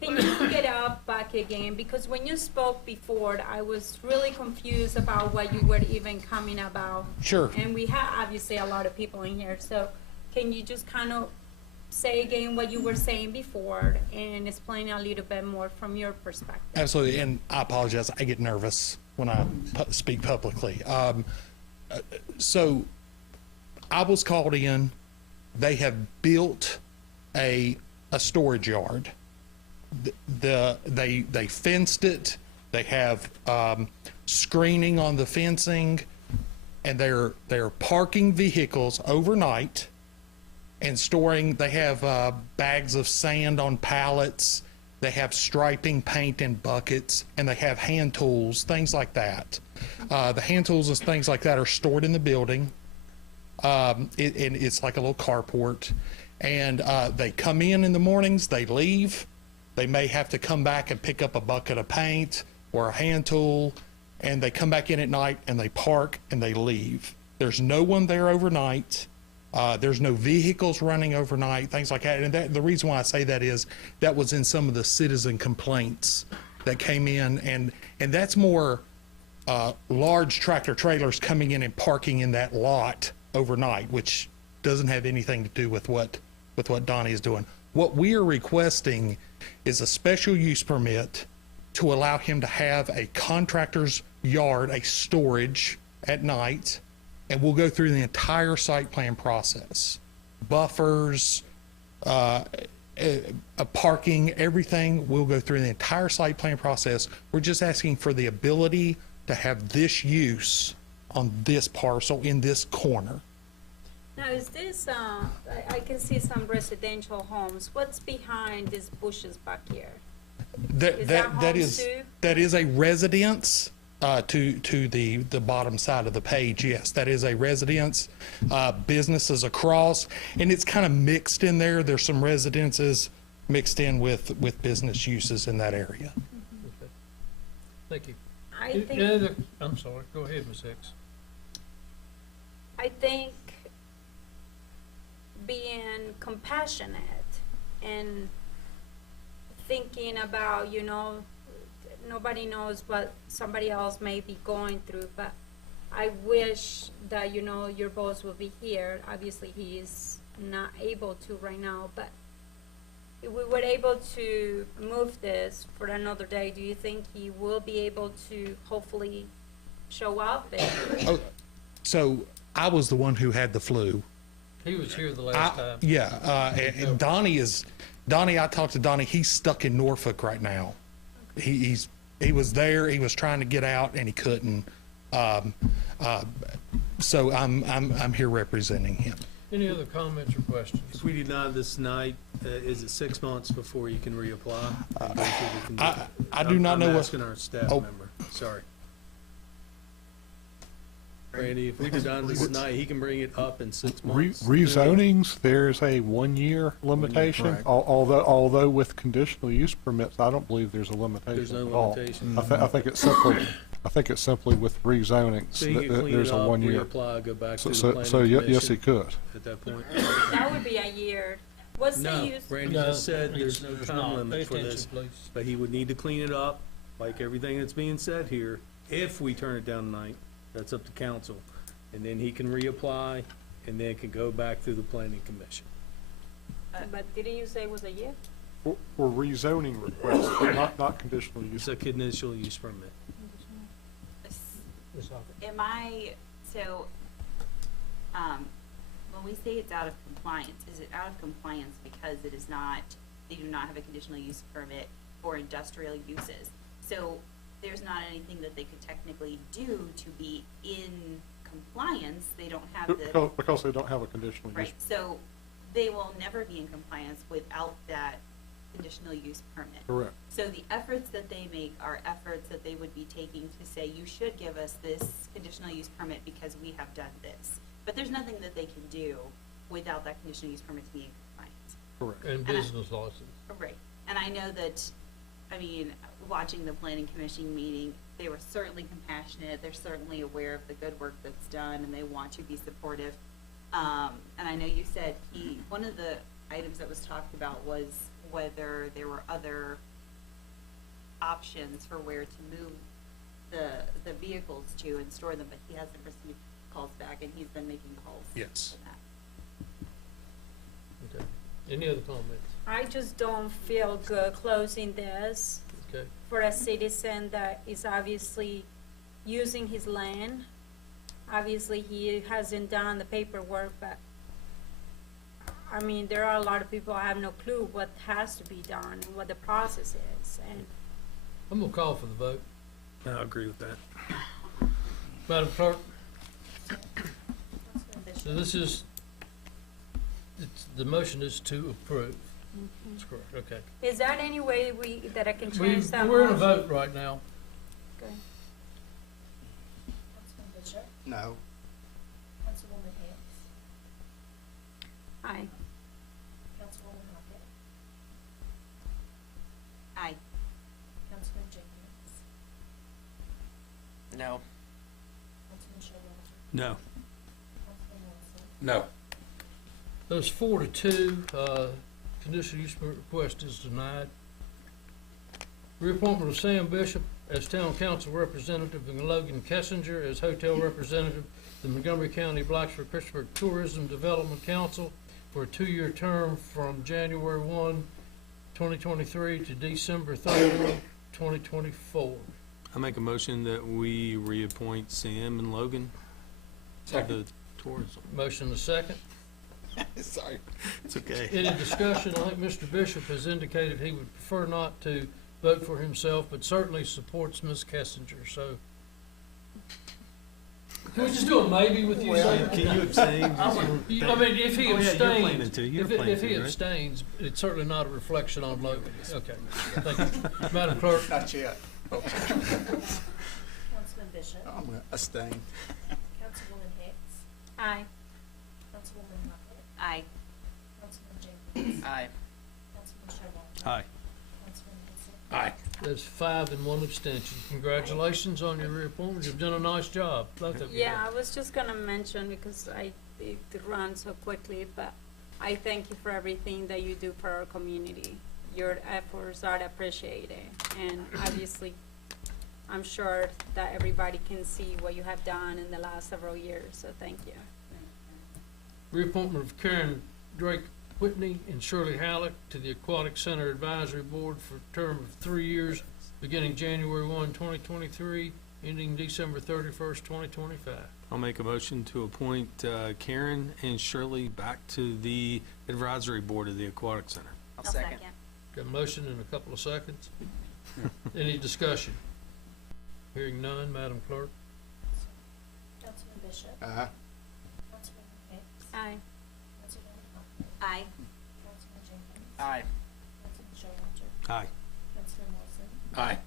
Can you get up back again? Because when you spoke before, I was really confused about what you were even coming about. Sure. And we have obviously a lot of people in here, so can you just kind of say again what you were saying before and explain a little bit more from your perspective? Absolutely, and I apologize. I get nervous when I speak publicly. So I was called in. They have built a storage yard. They fenced it. They have screening on the fencing, and they're parking vehicles overnight and storing. They have bags of sand on pallets. They have striping paint in buckets, and they have hand tools, things like that. The hand tools and things like that are stored in the building. And it's like a little carport. And they come in the mornings, they leave. They may have to come back and pick up a bucket of paint or a hand tool, and they come back in at night and they park and they leave. There's no one there overnight. There's no vehicles running overnight, things like that. And the reason why I say that is that was in some of the citizen complaints that came in, and that's more large tractor trailers coming in and parking in that lot overnight, which doesn't have anything to do with what Donnie is doing. What we are requesting is a special use permit to allow him to have a contractor's yard, a storage at night, and we'll go through the entire site plan process. Buffers, parking, everything. We'll go through the entire site plan process. We're just asking for the ability to have this use on this parcel in this corner. Now, is this, I can see some residential homes. What's behind these bushes back here? That is a residence to the bottom side of the page. Yes, that is a residence. Businesses across, and it's kind of mixed in there. There's some residences mixed in with business uses in that area. Okay. Thank you. I think, I'm sorry, go ahead, Ms. Hicks. I think being compassionate and thinking about, nobody knows what somebody else may be going through, but I wish that, your boss will be here. Obviously, he is not able to right now, but if we were able to move this for another day, do you think he will be able to hopefully show up? Oh, so I was the one who had the flu. He was here the last time. Yeah, and Donnie, I talked to Donnie, he's stuck in Norfolk right now. He was there, he was trying to get out and he couldn't. So I'm here representing him. Any other comments or questions? If we deny this tonight, is it 6 months before you can reapply? And go through the condition? I do not know I'm what. asking our staff member, sorry. Randy, if we deny this tonight, he can bring it up in 6 months. Rezonings, there's a 1 year limitation. correct. Although with conditional use permits, I don't believe there's a limitation There's no at all. limitation. I think it's simply with rezonings. So he can clean There's it a up, 1 year. reapply, go back to the So planning yes, commission he could. at that point? That would be a year. What's the No, use? Randy No, just said there's no there's time not. limit Pay for this. attention, please. But he would need to clean it up, like everything that's being said here, if we turn it down tonight. That's up to council. And then he can reapply, and then can go back through the planning commission. But didn't you say it was a year? For rezoning requests, but not conditional use. It's a conditional use permit. When we say it's out of compliance, is it out of compliance because it is not, they do not have a conditional use permit for industrial uses? So there's not anything that they could technically do to be in compliance. They don't have the. Because they don't have a conditional use. Right, so they will never be in compliance without that conditional use permit. Correct. So the efforts that they make are efforts that they would be taking to say, you should give us this conditional use permit because we have done this. But there's nothing that they can do without that conditional use permit to be in compliance. Correct. And business license. Right, and I know that I mean, watching the planning commission meeting, they were certainly compassionate, they're certainly aware of the good work that's done, and they want to be supportive. And I know you said one of the items that was talked about was whether there were other options for where to move the vehicles to and store them, but he hasn't received calls back, and he's been making calls. Yes. for that. Okay. Any other comments? I just don't feel good closing this Okay. for a citizen that is obviously using his land. Obviously, he hasn't done the paperwork, but, I mean, there are a lot of people who have no clue what has to be done and what the process is, and I'm gonna call for the vote. I agree with that. Madam Clerk, Councilman Bishop. so this is, the motion is to approve. That's correct, okay. is there any way that I can change that We're in a motion? vote right now. Okay. Councilman Bishop. No. Councilwoman Hicks. Aye. Councilwoman Hockett. Aye. Councilman Jenkins. No. Councilman Showalter. No. Councilman Wilson. No. Those 4-2, conditional use request is denied. Reappointment of Sam Bishop as Town Council Representative and Logan Kessinger as Hotel Representative, the Montgomery County Blacksburg-Pittsburgh Tourism Development Council for a 2-year term from January 1, 2023 to December 31, 2024. I make a motion that we reappoint Sam and Logan to the tourism. Motion and a second. Sorry. It's okay. Any discussion? I think Mr. Bishop has indicated he would prefer not to vote for himself, but certainly supports Ms. Kessinger, so. Can we just do a maybe with you, Sam? Can you abstain? I mean, if he Oh, yeah, you're planning abstains, to. You're if planning he to, right? abstains, it's certainly not a reflection on Logan. Okay, thank you. Madam Clerk? Not yet. Councilman Bishop. I'm gonna abstain. Councilwoman Hicks. Aye. Councilwoman Hockett. Aye. Councilman Jenkins. Aye. Councilman Showalter. Aye. Councilman Wilson. Aye. There's 5 and 1 abstention. Congratulations on your reappointment. You've done a nice job, both of you. Yeah, I was just gonna mention, because it ran so quickly, but I thank you for everything that you do for our community. Your efforts are appreciated, and obviously, I'm sure that everybody can see what you have done in the last several years, so thank you. Reappointment of Karen Drake Whitney and Shirley Halleck to the Aquatic Center Advisory Board for a term of 3 years, beginning January 1, 2023, ending December 31st, 2025. I'll make a motion to appoint Karen and Shirley back to the advisory board of the Aquatic Center. I'll I'll second. Got a motion in a couple of seconds. Any discussion? Hearing none, Madam Clerk? Councilman Bishop. Uh-huh. Councilwoman Hicks. Aye. Councilwoman Hockett. Aye. Councilman Jenkins. Aye. Councilman Showalter. Aye. Councilman Wilson. Aye.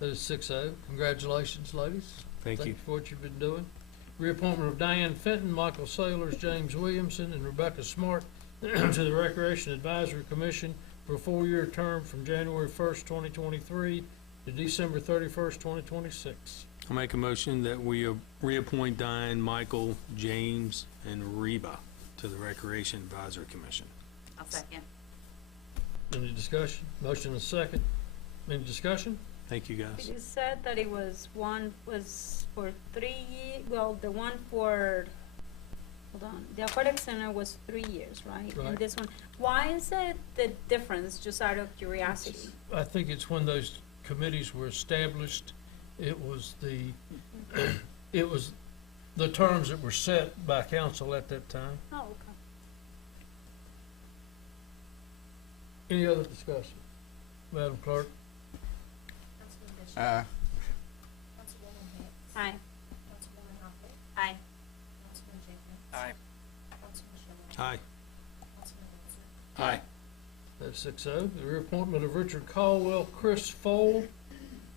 That is 6-0. Congratulations, ladies. Thank you. for what you've been doing. Reappointment of Diane Fenton, Michael Sailors, James Williamson, and Rebecca Smart to the Recreation Advisory Commission for a 4-year term from January 1st, 2023 to December 31st, 2026. I'll make a motion that we reappoint Diane, Michael, James, and Reba to the Recreation Advisory Commission. I'll second. Any discussion? Motion and second. Any discussion? Thank you, guys. You said that it was, one was for 3 years, well, the one for, hold on, the Aquatic Center was 3 years, right? Right. And this one, why is it the difference, just out of curiosity? I think it's when those committees were established, it was the terms that were set by council at that time. Oh, okay. Any other discussion? Madam Clerk? Councilman Bishop. Councilwoman Hicks. Aye. Councilwoman Hockett. Aye. Councilman Jenkins. Aye. Councilman Showalter. Aye. Councilman Wilson. Aye. That's 6-0. The reappointment of Richard Caldwell, Chris Fole,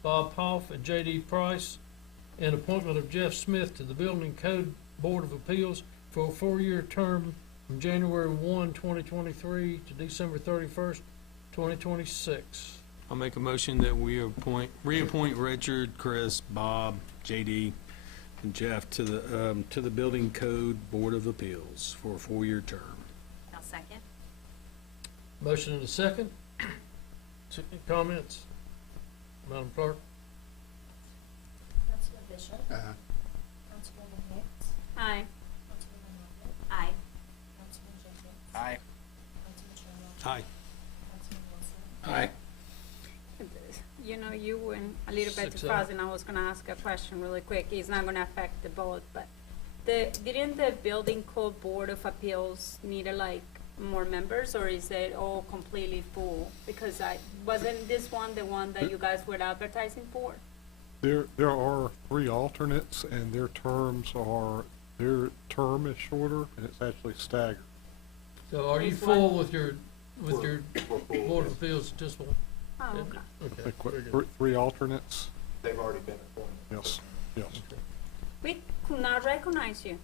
Bob Hoff, and J.D. Price, and appointment of Jeff Smith to the Building Code Board of Appeals for a 4-year term from January 1, 2023 to December 31st, 2026. I'll make a motion that we reappoint Richard, Chris, Bob, JD, and Jeff to the Building Code Board of Appeals for a 4-year term. I'll second. Motion and a second. Comments? Madam Clerk? Councilman Bishop. Councilwoman Hicks. Aye. Councilwoman Moffitt. Aye. Councilman Jenkins. Aye. Councilman Sherlock. Aye. Councilman Wilson. Aye. You know, you went a little bit too 6-0. fast, and I was gonna ask a question really quick. It's not gonna affect the vote, but didn't the Building Code Board of Appeals need like more members, or is it all completely full? Because wasn't this one the one that you guys were advertising for? There are 3 alternates, and their term is shorter, and it's actually staggered. So are you Is full one- with your Board of Appeals, just one? Oh, okay. Okay. Like, what, very good. 3 alternates? They've already been appointed. Yes, yes. We could not recognize you.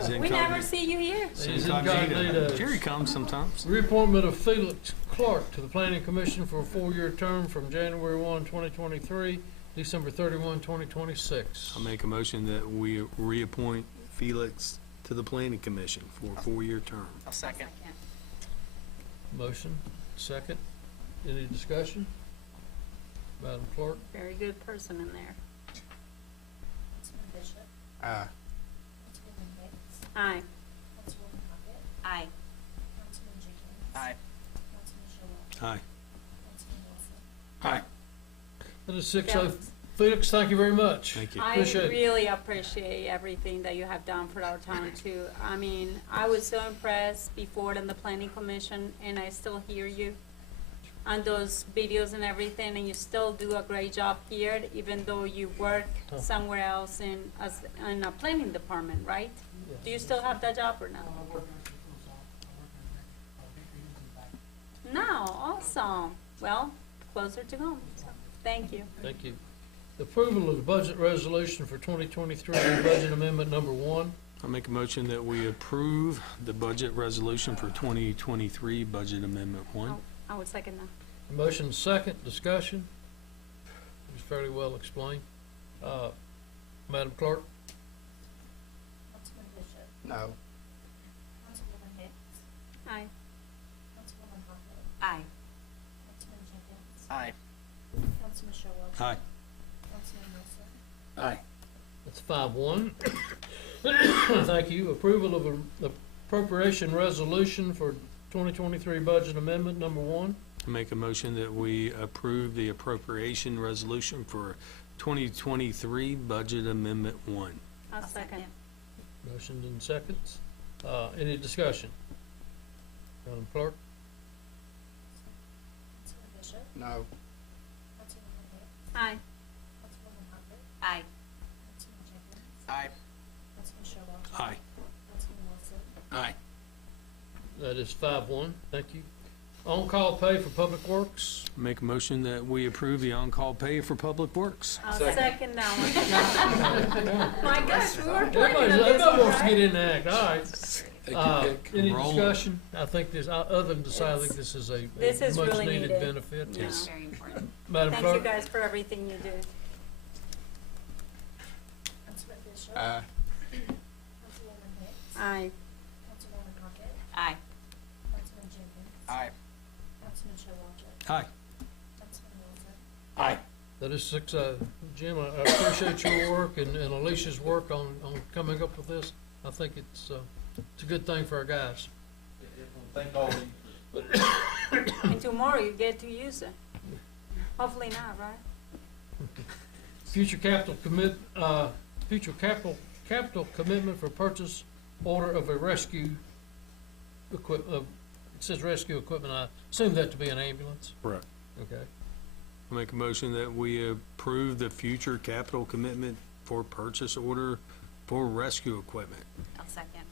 Is it We never incognito? see you here. It's It's incognito. incognito. Jerry comes sometimes. Reappointment of Felix Clark to the Planning Commission for a 4-year term from January 1, 2023, December 31, 2026. I'll make a motion that we reappoint Felix to the Planning Commission for a 4-year term. I'll second. Motion, second. Any discussion? Madam Clerk? Very good person in there. Councilman Bishop. Councilwoman Hicks. Aye. Councilwoman Moffitt. Aye. Councilman Jenkins. Aye. Councilman Sherlock. Aye. Councilman Wilson. Aye. That is 6-0. Felix, thank you very much. Thank you. I Appreciate it. really appreciate everything that you have done for our town too. I mean, I was so impressed before in the planning commission, and I still hear you on those videos and everything, and you still do a great job here, even though you work somewhere else in a planning department, right? Do you still have that job or not? No, awesome. Well, closer to home, so, thank you. Thank you. Approval of the budget resolution for 2023, budget amendment number 1. I'll make a motion that we approve the budget resolution for 2023, Budget Amendment 1. I would second that. Motion second, discussion. It was fairly well explained. Madam Clerk? Councilman Bishop. No. Councilwoman Hicks. Aye. Councilwoman Moffitt. Aye. Councilman Jenkins. Aye. Councilman Sherlock. Aye. Councilman Wilson. Aye. That's 5-1. Thank you. Approval of a appropriation resolution for 2023 budget amendment number 1. I make a motion that we approve the appropriation resolution for 2023, Budget Amendment 1. I'll second. Motioned in seconds. Any discussion? Madam Clerk? Councilman Bishop. No. Councilwoman Hicks. Aye. Councilwoman Moffitt. Aye. Councilman Jenkins. Aye. Councilman Sherlock. Aye. Councilman Wilson. Aye. That is 5-1. Thank you. On-call pay for Public Works. Make a motion that we approve the on-call pay for Public Works. I'll second that one. My gosh, we were planning on Everybody this one, wants to get right? in the act. All right. Take your pick. Any Roll. discussion? I think this, other than to say, I think this is a This is much really needed needed. benefit. Yeah. Yes. Very important. Madam Thank you Clerk? guys for everything you do. Councilman Bishop. Aye. Councilwoman Hicks. Aye. Councilwoman Moffitt. Aye. Councilman Jenkins. Aye. Councilman Sherlock. Aye. Councilman Wilson. Aye. That is 6-0. Jim, I appreciate your work and Alicia's work on coming up with this. I think it's a good thing for our guys. Thank all of you. And tomorrow you get to use it. Hopefully not, right? Future capital commitment for purchase order of a rescue equipment. It says rescue equipment. I assume that to be an ambulance. Correct. Okay. I make a motion that we approve the future capital commitment for purchase order for rescue equipment. I'll second.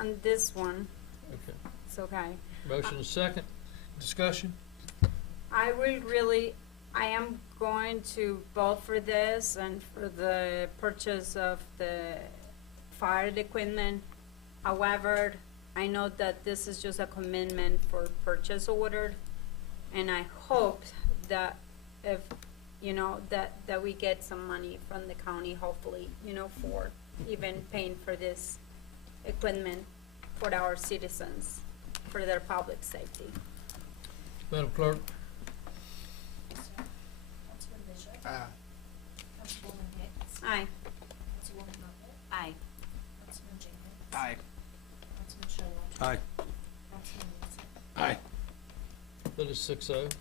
On this one, Okay. it's okay. Motion is second. Discussion? I am going to vote for this and for the purchase of the fire equipment. However, I know that this is just a commitment for purchase order, And I hope that if, that we get some money from the county, hopefully, for even paying for this equipment for our citizens, for their public safety. Madam Clerk? Councilman Bishop. Councilwoman Hicks. Aye. Councilwoman Moffitt. Aye. Councilman Jenkins. Aye. Councilman Showalter. Aye. Councilman Wilson. Aye. That is 6-0.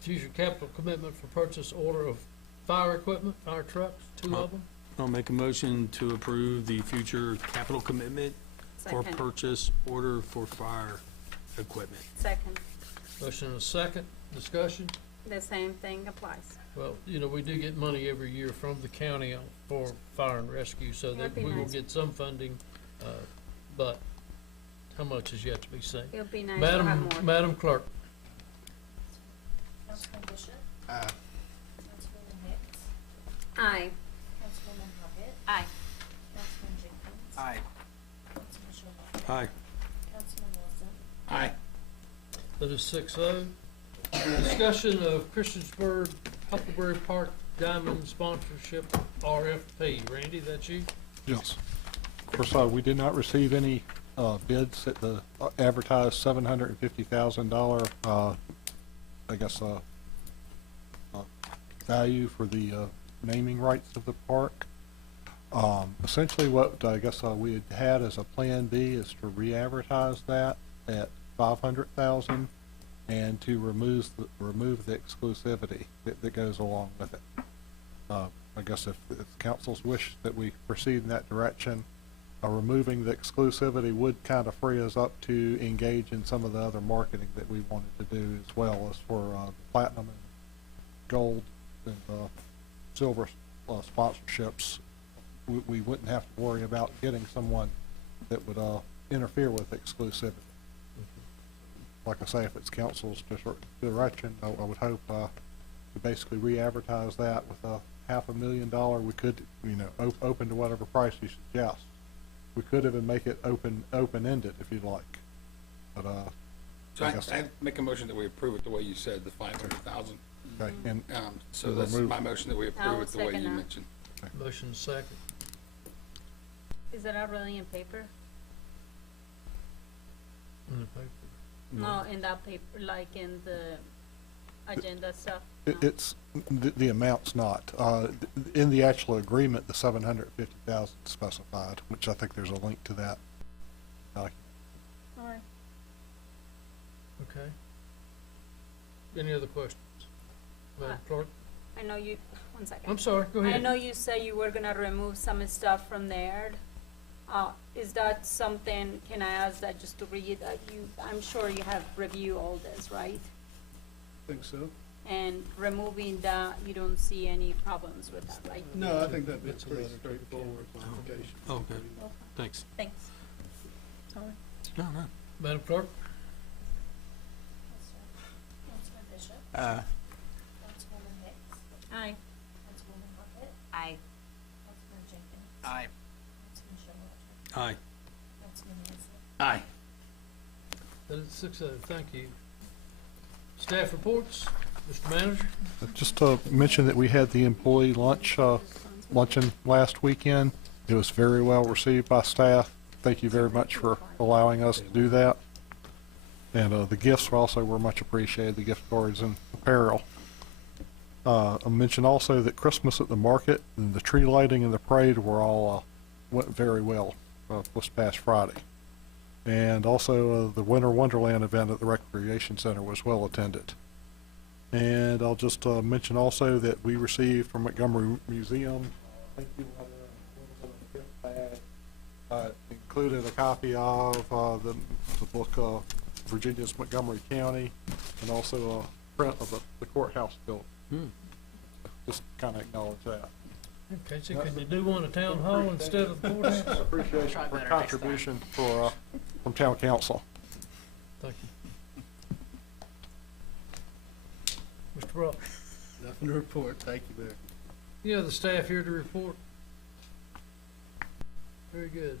Future capital commitment for purchase order of fire equipment, fire trucks, 2 of them. I'll make a motion to approve the future capital commitment for Second. purchase order for fire equipment. Second. Motion and a second. Discussion? The same thing applies. Well, we do get money every year from the county for fire and rescue, so that That'd be we will nice. get some funding, but how much is yet to be seen. It'll be nice to have more. Madam Clerk? Councilman Bishop. Aye. Councilwoman Hicks. Aye. Councilwoman Moffitt. Aye. Councilman Jenkins. Aye. Councilman Showalter. Aye. Councilman Wilson. Aye. That is 6-0. Discussion of Christiansburg Huckleberry Park Diamond Sponsorship RFP. Randy, that's you? Yes. Of course, we did not receive any bids at the advertised $750,000, value for the naming rights of the park. Essentially, what I guess we had as a plan B is to re-advertise that at $500,000 and to remove the exclusivity that goes along with it. I guess if council's wish that we proceed in that direction, removing the exclusivity would kind of free us up to engage in some of the other marketing that we wanted to do, as well as for platinum and gold and silver sponsorships. We wouldn't have to worry about getting someone that would interfere with exclusivity. Like I say, if it's council's direction, I would hope to basically re-advertise that with $500,000. We could, open to whatever price you suggest. We could even make it open-ended if you'd like. But So I make a motion that we approve it the way you said, the 500,000. Okay, and So that's my motion that we approve it the way second you that. mentioned. Motion second. Is that already in paper? In the paper. No, in that paper, like in the agenda stuff? It's, the amount's not. In the actual agreement, the $750,000 specified, which I think there's a link to that. All right. Okay. Any other questions? Madam Clerk? I know you, one second. I'm sorry, go ahead. I know you said you were gonna remove some stuff from there. Is that something, can I ask that just to read, I'm sure you have reviewed all this, right? Think so. And removing that, you don't see any problems with that, right? No, I think that'd be pretty straightforward modification. Okay, thanks. Thanks. Sorry. No. Madam Clerk? Councilman Bishop. Aye. Councilwoman Hicks. Aye. Councilwoman Moffitt. Aye. Councilman Jenkins. Aye. Councilman Showalter. Aye. Councilman Wilson. Aye. That is 6-0. Thank you. Staff reports, Mr. Manager? Just to mention that we had the employee luncheon last weekend. It was very well received by staff. Thank you very much for allowing us to do that. And the gifts also were much appreciated, the gift cards and apparel. I mentioned also that Christmas at the market and the tree lighting and the parade were all went very well this past Friday. And also the Winter Wonderland event at the Recreation Center was well attended. And I'll just mention also that we received from Montgomery Museum, thank you letter, gift bag, included a copy of the book Virginia's Montgomery County, and also a print of the courthouse building. Just kind of acknowledge that. Okay, so can you do one at Town Hall instead of the courthouse? Appreciation for contribution from Town Council. Thank you. Mr. Brock? Nothing to report. Thank you, Mayor. You have the staff here to report? Very good.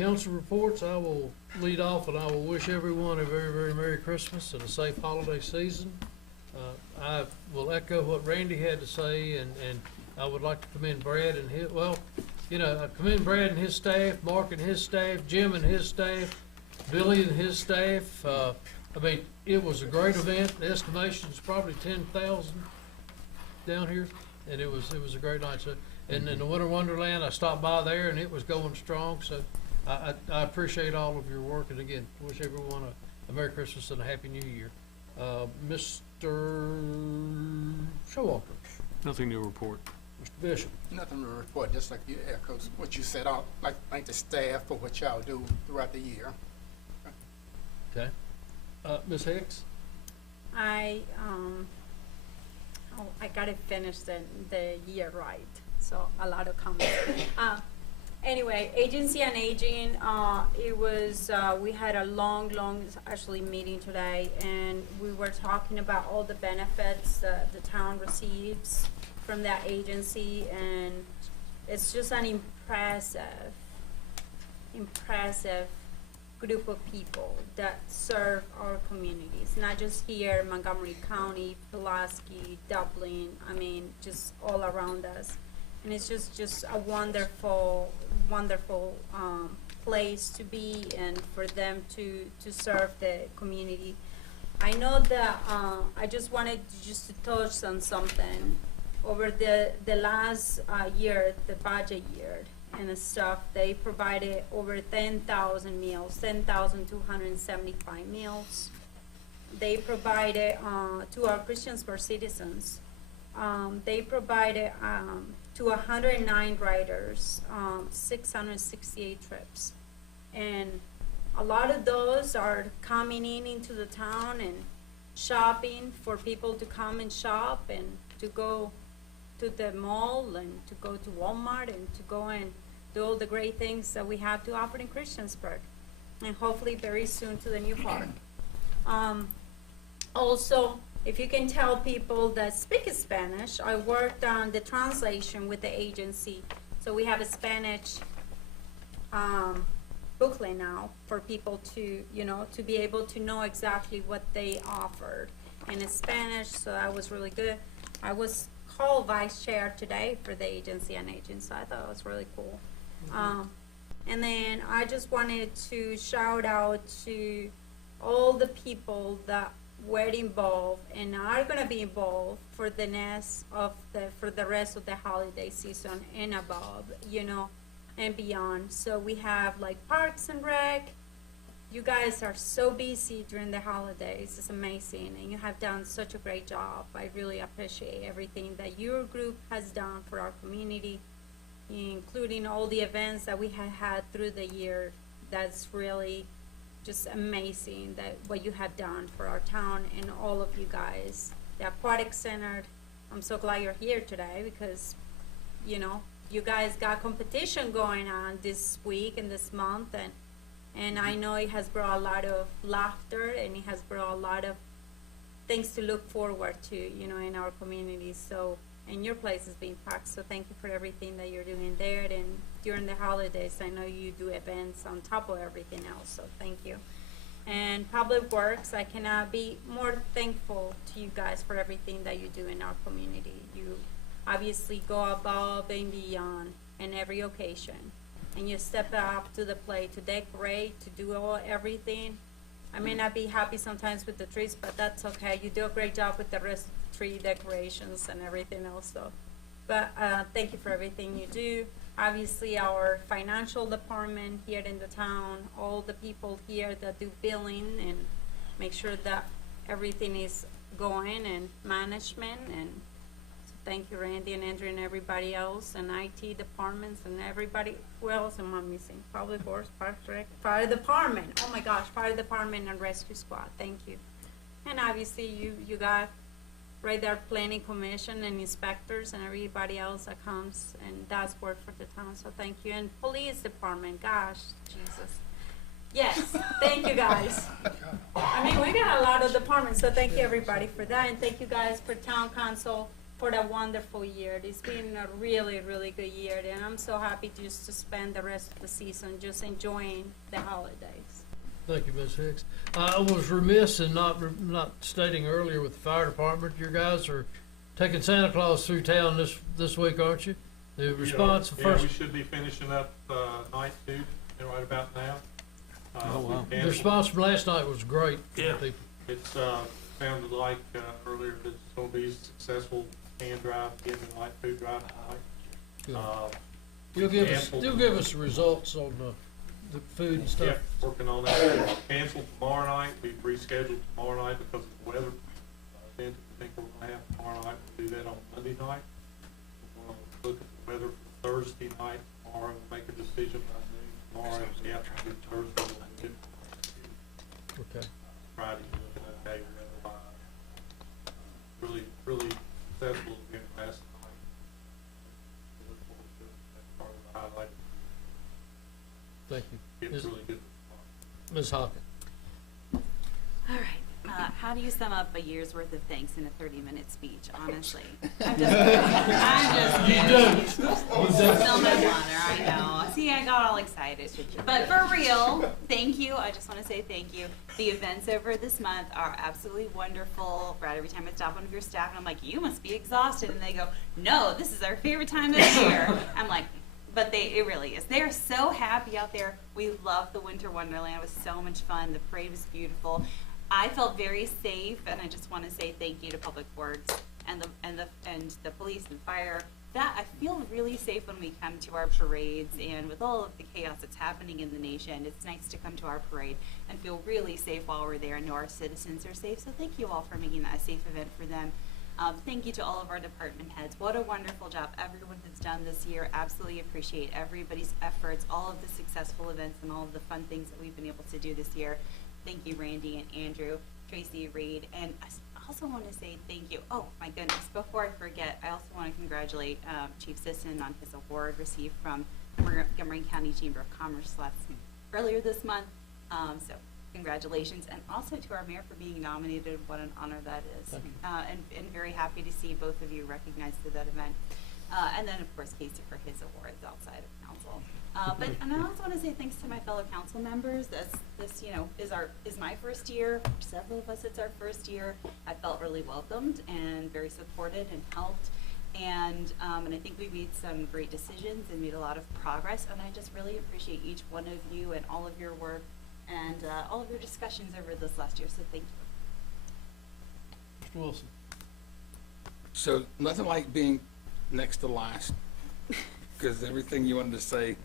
Council reports, I will lead off and I will wish everyone a very, very Merry Christmas and a safe holiday season. I will echo what Randy had to say, and I would like to commend Brad and his, well, you know, I commend Brad and his staff, Mark and his staff, Jim and his staff, Billy and his staff. I mean, it was a great event. The estimation's probably 10,000 down here, and it was a great night. So, and in the Winter Wonderland, I stopped by there and it was going strong. So I appreciate all of your work, and again, wish everyone a Merry Christmas and a Happy New Year. Mr. Showalter. Nothing to report. Mr. Bishop. Nothing to report, just like you echoes what you said. I'd like to thank the staff for what y'all do throughout the year. Okay. Ms. Hicks? I gotta finish the year right, so a lot of comments. Anyway, Agency on Aging, it was, we had a long actually meeting today, and we were talking about all the benefits that the town receives from that agency, and it's just an impressive group of people that serve our communities, not just here, Montgomery County, Pulaski, Dublin, I mean, just all around us. And it's just a wonderful place to be, and for them to serve the community. I know that I just wanted to touch on something. Over the last year, the budget year and stuff, they provided over 10,000 meals, 10,275 meals. They provided to our Christians for Citizens. They provided to 109 riders, 668 trips. And a lot of those are coming into the town and shopping for people to come and shop and to go to the mall and to go to Walmart and to go and do all the great things that we have to offer in Christiansburg, and hopefully very soon to the new park. Also, if you can tell people that speak Spanish, I worked on the translation with the agency. So we have a Spanish booklet now for people to, to be able to know exactly what they offered in Spanish, so that was really good. I was called vice chair today for the Agency on Aging, so I thought it was really cool. And then I just wanted to shout out to all the people that were involved and are going to be involved for the rest of the holiday season and above, and beyond. So we have like Parks and Rec. You guys are so busy during the holidays. It's amazing, and you have done such a great job. I really appreciate everything that your group has done for our community, including all the events that we have had through the year. That's really just amazing, that what you have done for our town and all of you guys. The Aquatic Center, I'm so glad you're here today, because you guys got competition going on this week and this month, and I know it has brought a lot of laughter, and it has brought a lot of things to look forward to, in our community. So, and your place is being packed, so thank you for everything that you're doing there. And during the holidays, I know you do events on top of everything else, so thank you. And Public Works, I cannot be more thankful to you guys for everything that you do in our community. You obviously go above and beyond in every occasion, and you step up to the plate to decorate, to do everything. I may not be happy sometimes with the trees, but that's okay. You do a great job with the rest of the tree decorations and everything else. So, but thank you for everything you do. Obviously, our financial department here in the town, all the people here that do billing and make sure that everything is going, and management, and so thank you, Randy and Andrew and everybody else, and IT departments and everybody. Who else am I missing? Public Works, Parks, Rec, Fire Department. Oh my gosh, Fire Department and Rescue Squad. Thank you. And obviously, you got right there Planning Commission and inspectors and everybody else that comes and does work for the town. So thank you. And Police Department. Gosh, Jesus. Yes, thank you guys. I mean, we got a lot of departments, so thank you everybody for that, and thank you guys for Town Council for a wonderful year. It's been a really, really good year, and I'm so happy just to spend the rest of the season just enjoying the holidays. Thank you, Ms. Hicks. I was remiss in not stating earlier with the fire department, you guys are taking Santa Claus through town this week, aren't you? The response Yeah, first. we should be finishing up, night two, right about now. Oh, wow. we The response from last night was great. Yeah. It's, sounded like, earlier that it's gonna be successful hand drive, getting the light food drive tonight. You'll give us the results on the food and stuff. Yeah, working on that. Canceled tomorrow night, we've rescheduled tomorrow night because of the weather. Then I think we're gonna have tomorrow night, we'll do that on Monday night. We'll look at the weather for Thursday night, tomorrow, and make a decision by noon tomorrow, and the afternoon Thursday, we'll do it. Okay. Friday, looking at day weather. Really, really successful event last night. We look forward to it. That's part of the highlight. Thank you. It's really good. Ms. Hawkins. All right. How do you sum up a year's worth of thanks in a 30-minute speech, honestly? I'm just You don't. Still no water, I know. See, I got all excited. But for real, thank you. I just want to say thank you. The events over this month are absolutely wonderful. Right, every time I stop one of your staff, and I'm like, you must be exhausted. And they go, no, this is our favorite time of the year. I'm like, but it really is. They are so happy out there. We love the Winter Wonderland. It was so much fun. The parade was beautiful. I felt very safe, and I just want to say thank you to Public Works and the police and fire. That I feel really safe when we come to our parades, and with all of the chaos that's happening in the nation, it's nice to come to our parade and feel really safe while we're there and know our citizens are safe. So thank you all for making that a safe event for them. Thank you to all of our department heads. What a wonderful job everyone has done this year. Absolutely appreciate everybody's efforts, all of the successful events, and all of the fun things that we've been able to do this year. Thank you, Randy and Andrew, Tracy, Reed, and I also want to say thank you. Oh, my goodness, before I forget, I also want to congratulate Chief Sisson on his award received from Montgomery County Chamber of Commerce earlier this month. So congratulations, and also to our mayor for being nominated. What an honor that is. And very happy to see both of you recognized at that event. And then, of course, Casey for his awards outside of council. And I also want to say thanks to my fellow council members. This is my first year. For several of us, it's our first year. I felt really welcomed and very supported and helped. And I think we made some great decisions and made a lot of progress. And I just really appreciate each one of you and all of your work and all of your discussions over this last year. So thank you. Mr. Wilson. So nothing like being next to last, because everything you wanted to say,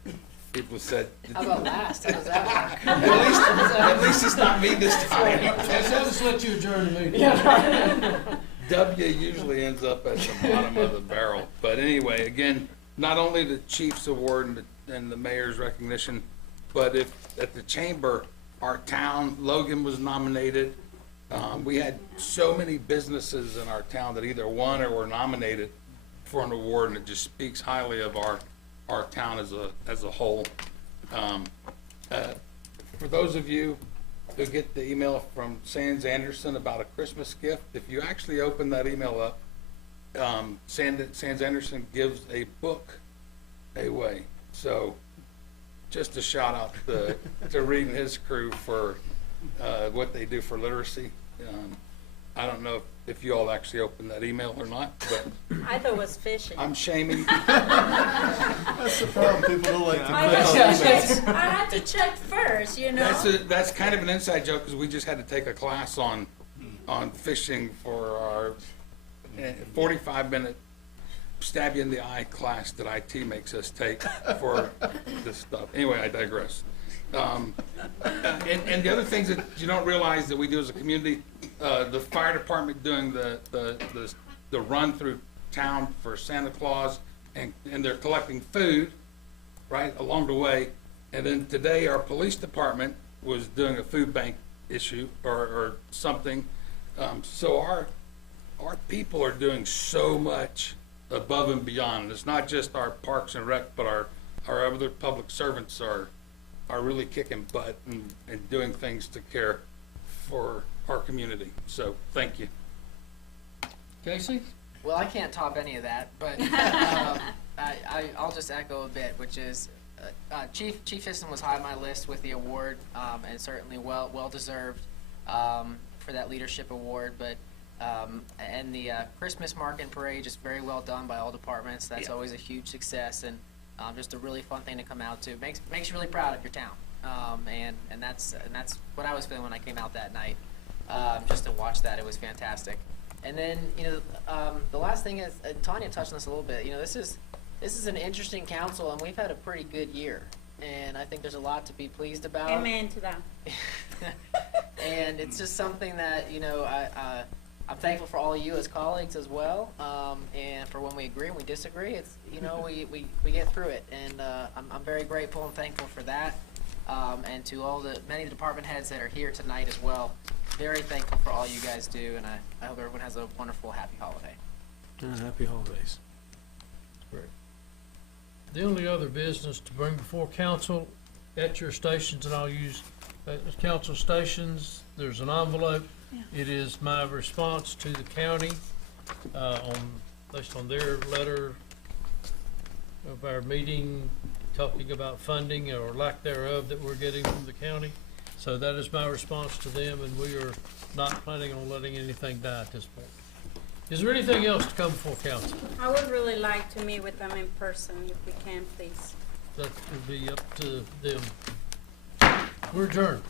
people said. How about last? How does that work? At least it's not me this time. Just let you adjourn the meeting. W usually ends up at the bottom of the barrel. But anyway, again, not only the chief's award and the mayor's recognition, but if at the chamber, our town, Logan was nominated. We had so many businesses in our town that either won or were nominated for an award, and it just speaks highly of our town as a whole. For those of you who get the email from Sands Anderson about a Christmas gift, if you actually open that email up, Sands Anderson gives a book away. So just a shout out to Reed and his crew for what they do for literacy. I don't know if you all actually opened that email or not, but I thought it was fishing. I'm shaming. That's the problem, people don't like to I had to check first, you know. That's kind of an inside joke, because we just had to take a class on fishing for our 45-minute stab you in the eye class that IT makes us take for this stuff. Anyway, I digress. And the other things that you don't realize that we do as a community, the fire department doing the run through town for Santa Claus, and they're collecting food right along the way. And then today our police department was doing a food bank issue or something. So our people are doing so much above and beyond. It's not just our parks and rec, but our other public servants are really kicking butt and doing things to care for our community. So thank you. Casey? Well, I can't top any of that, but I'll just echo a bit, which is Chief Histon was high on my list with the award, and certainly well deserved for that leadership award. But and the Christmas market parade, just very well done by all departments. That's always a huge success, and just a really fun thing to come out to. Makes you really proud of your town, and that's what I was feeling when I came out that night. Just to watch that, it was fantastic. And then, the last thing is, Tanya touched on this a little bit, this is an interesting council, and we've had a pretty good year. And I think there's a lot to be pleased about. Amen to that. And it's just something that, I'm thankful for all of you as colleagues as well. And for when we agree and we disagree, it's, we get through it. And I'm very grateful and thankful for that. And to many department heads that are here tonight as well. Very thankful for all you guys do, and I hope everyone has a wonderful, happy holiday. Happy holidays. Great. The only other business to bring before council at your stations, and I'll use council stations, there's an envelope. It is my response to the county based on their letter of our meeting, talking about funding or lack thereof that we're getting from the county. So that is my response to them, and we are not planning on letting anything die at this point. Is there anything else to come before council? I would really like to meet with them in person, if we can, please. That would be up to them. We're adjourned.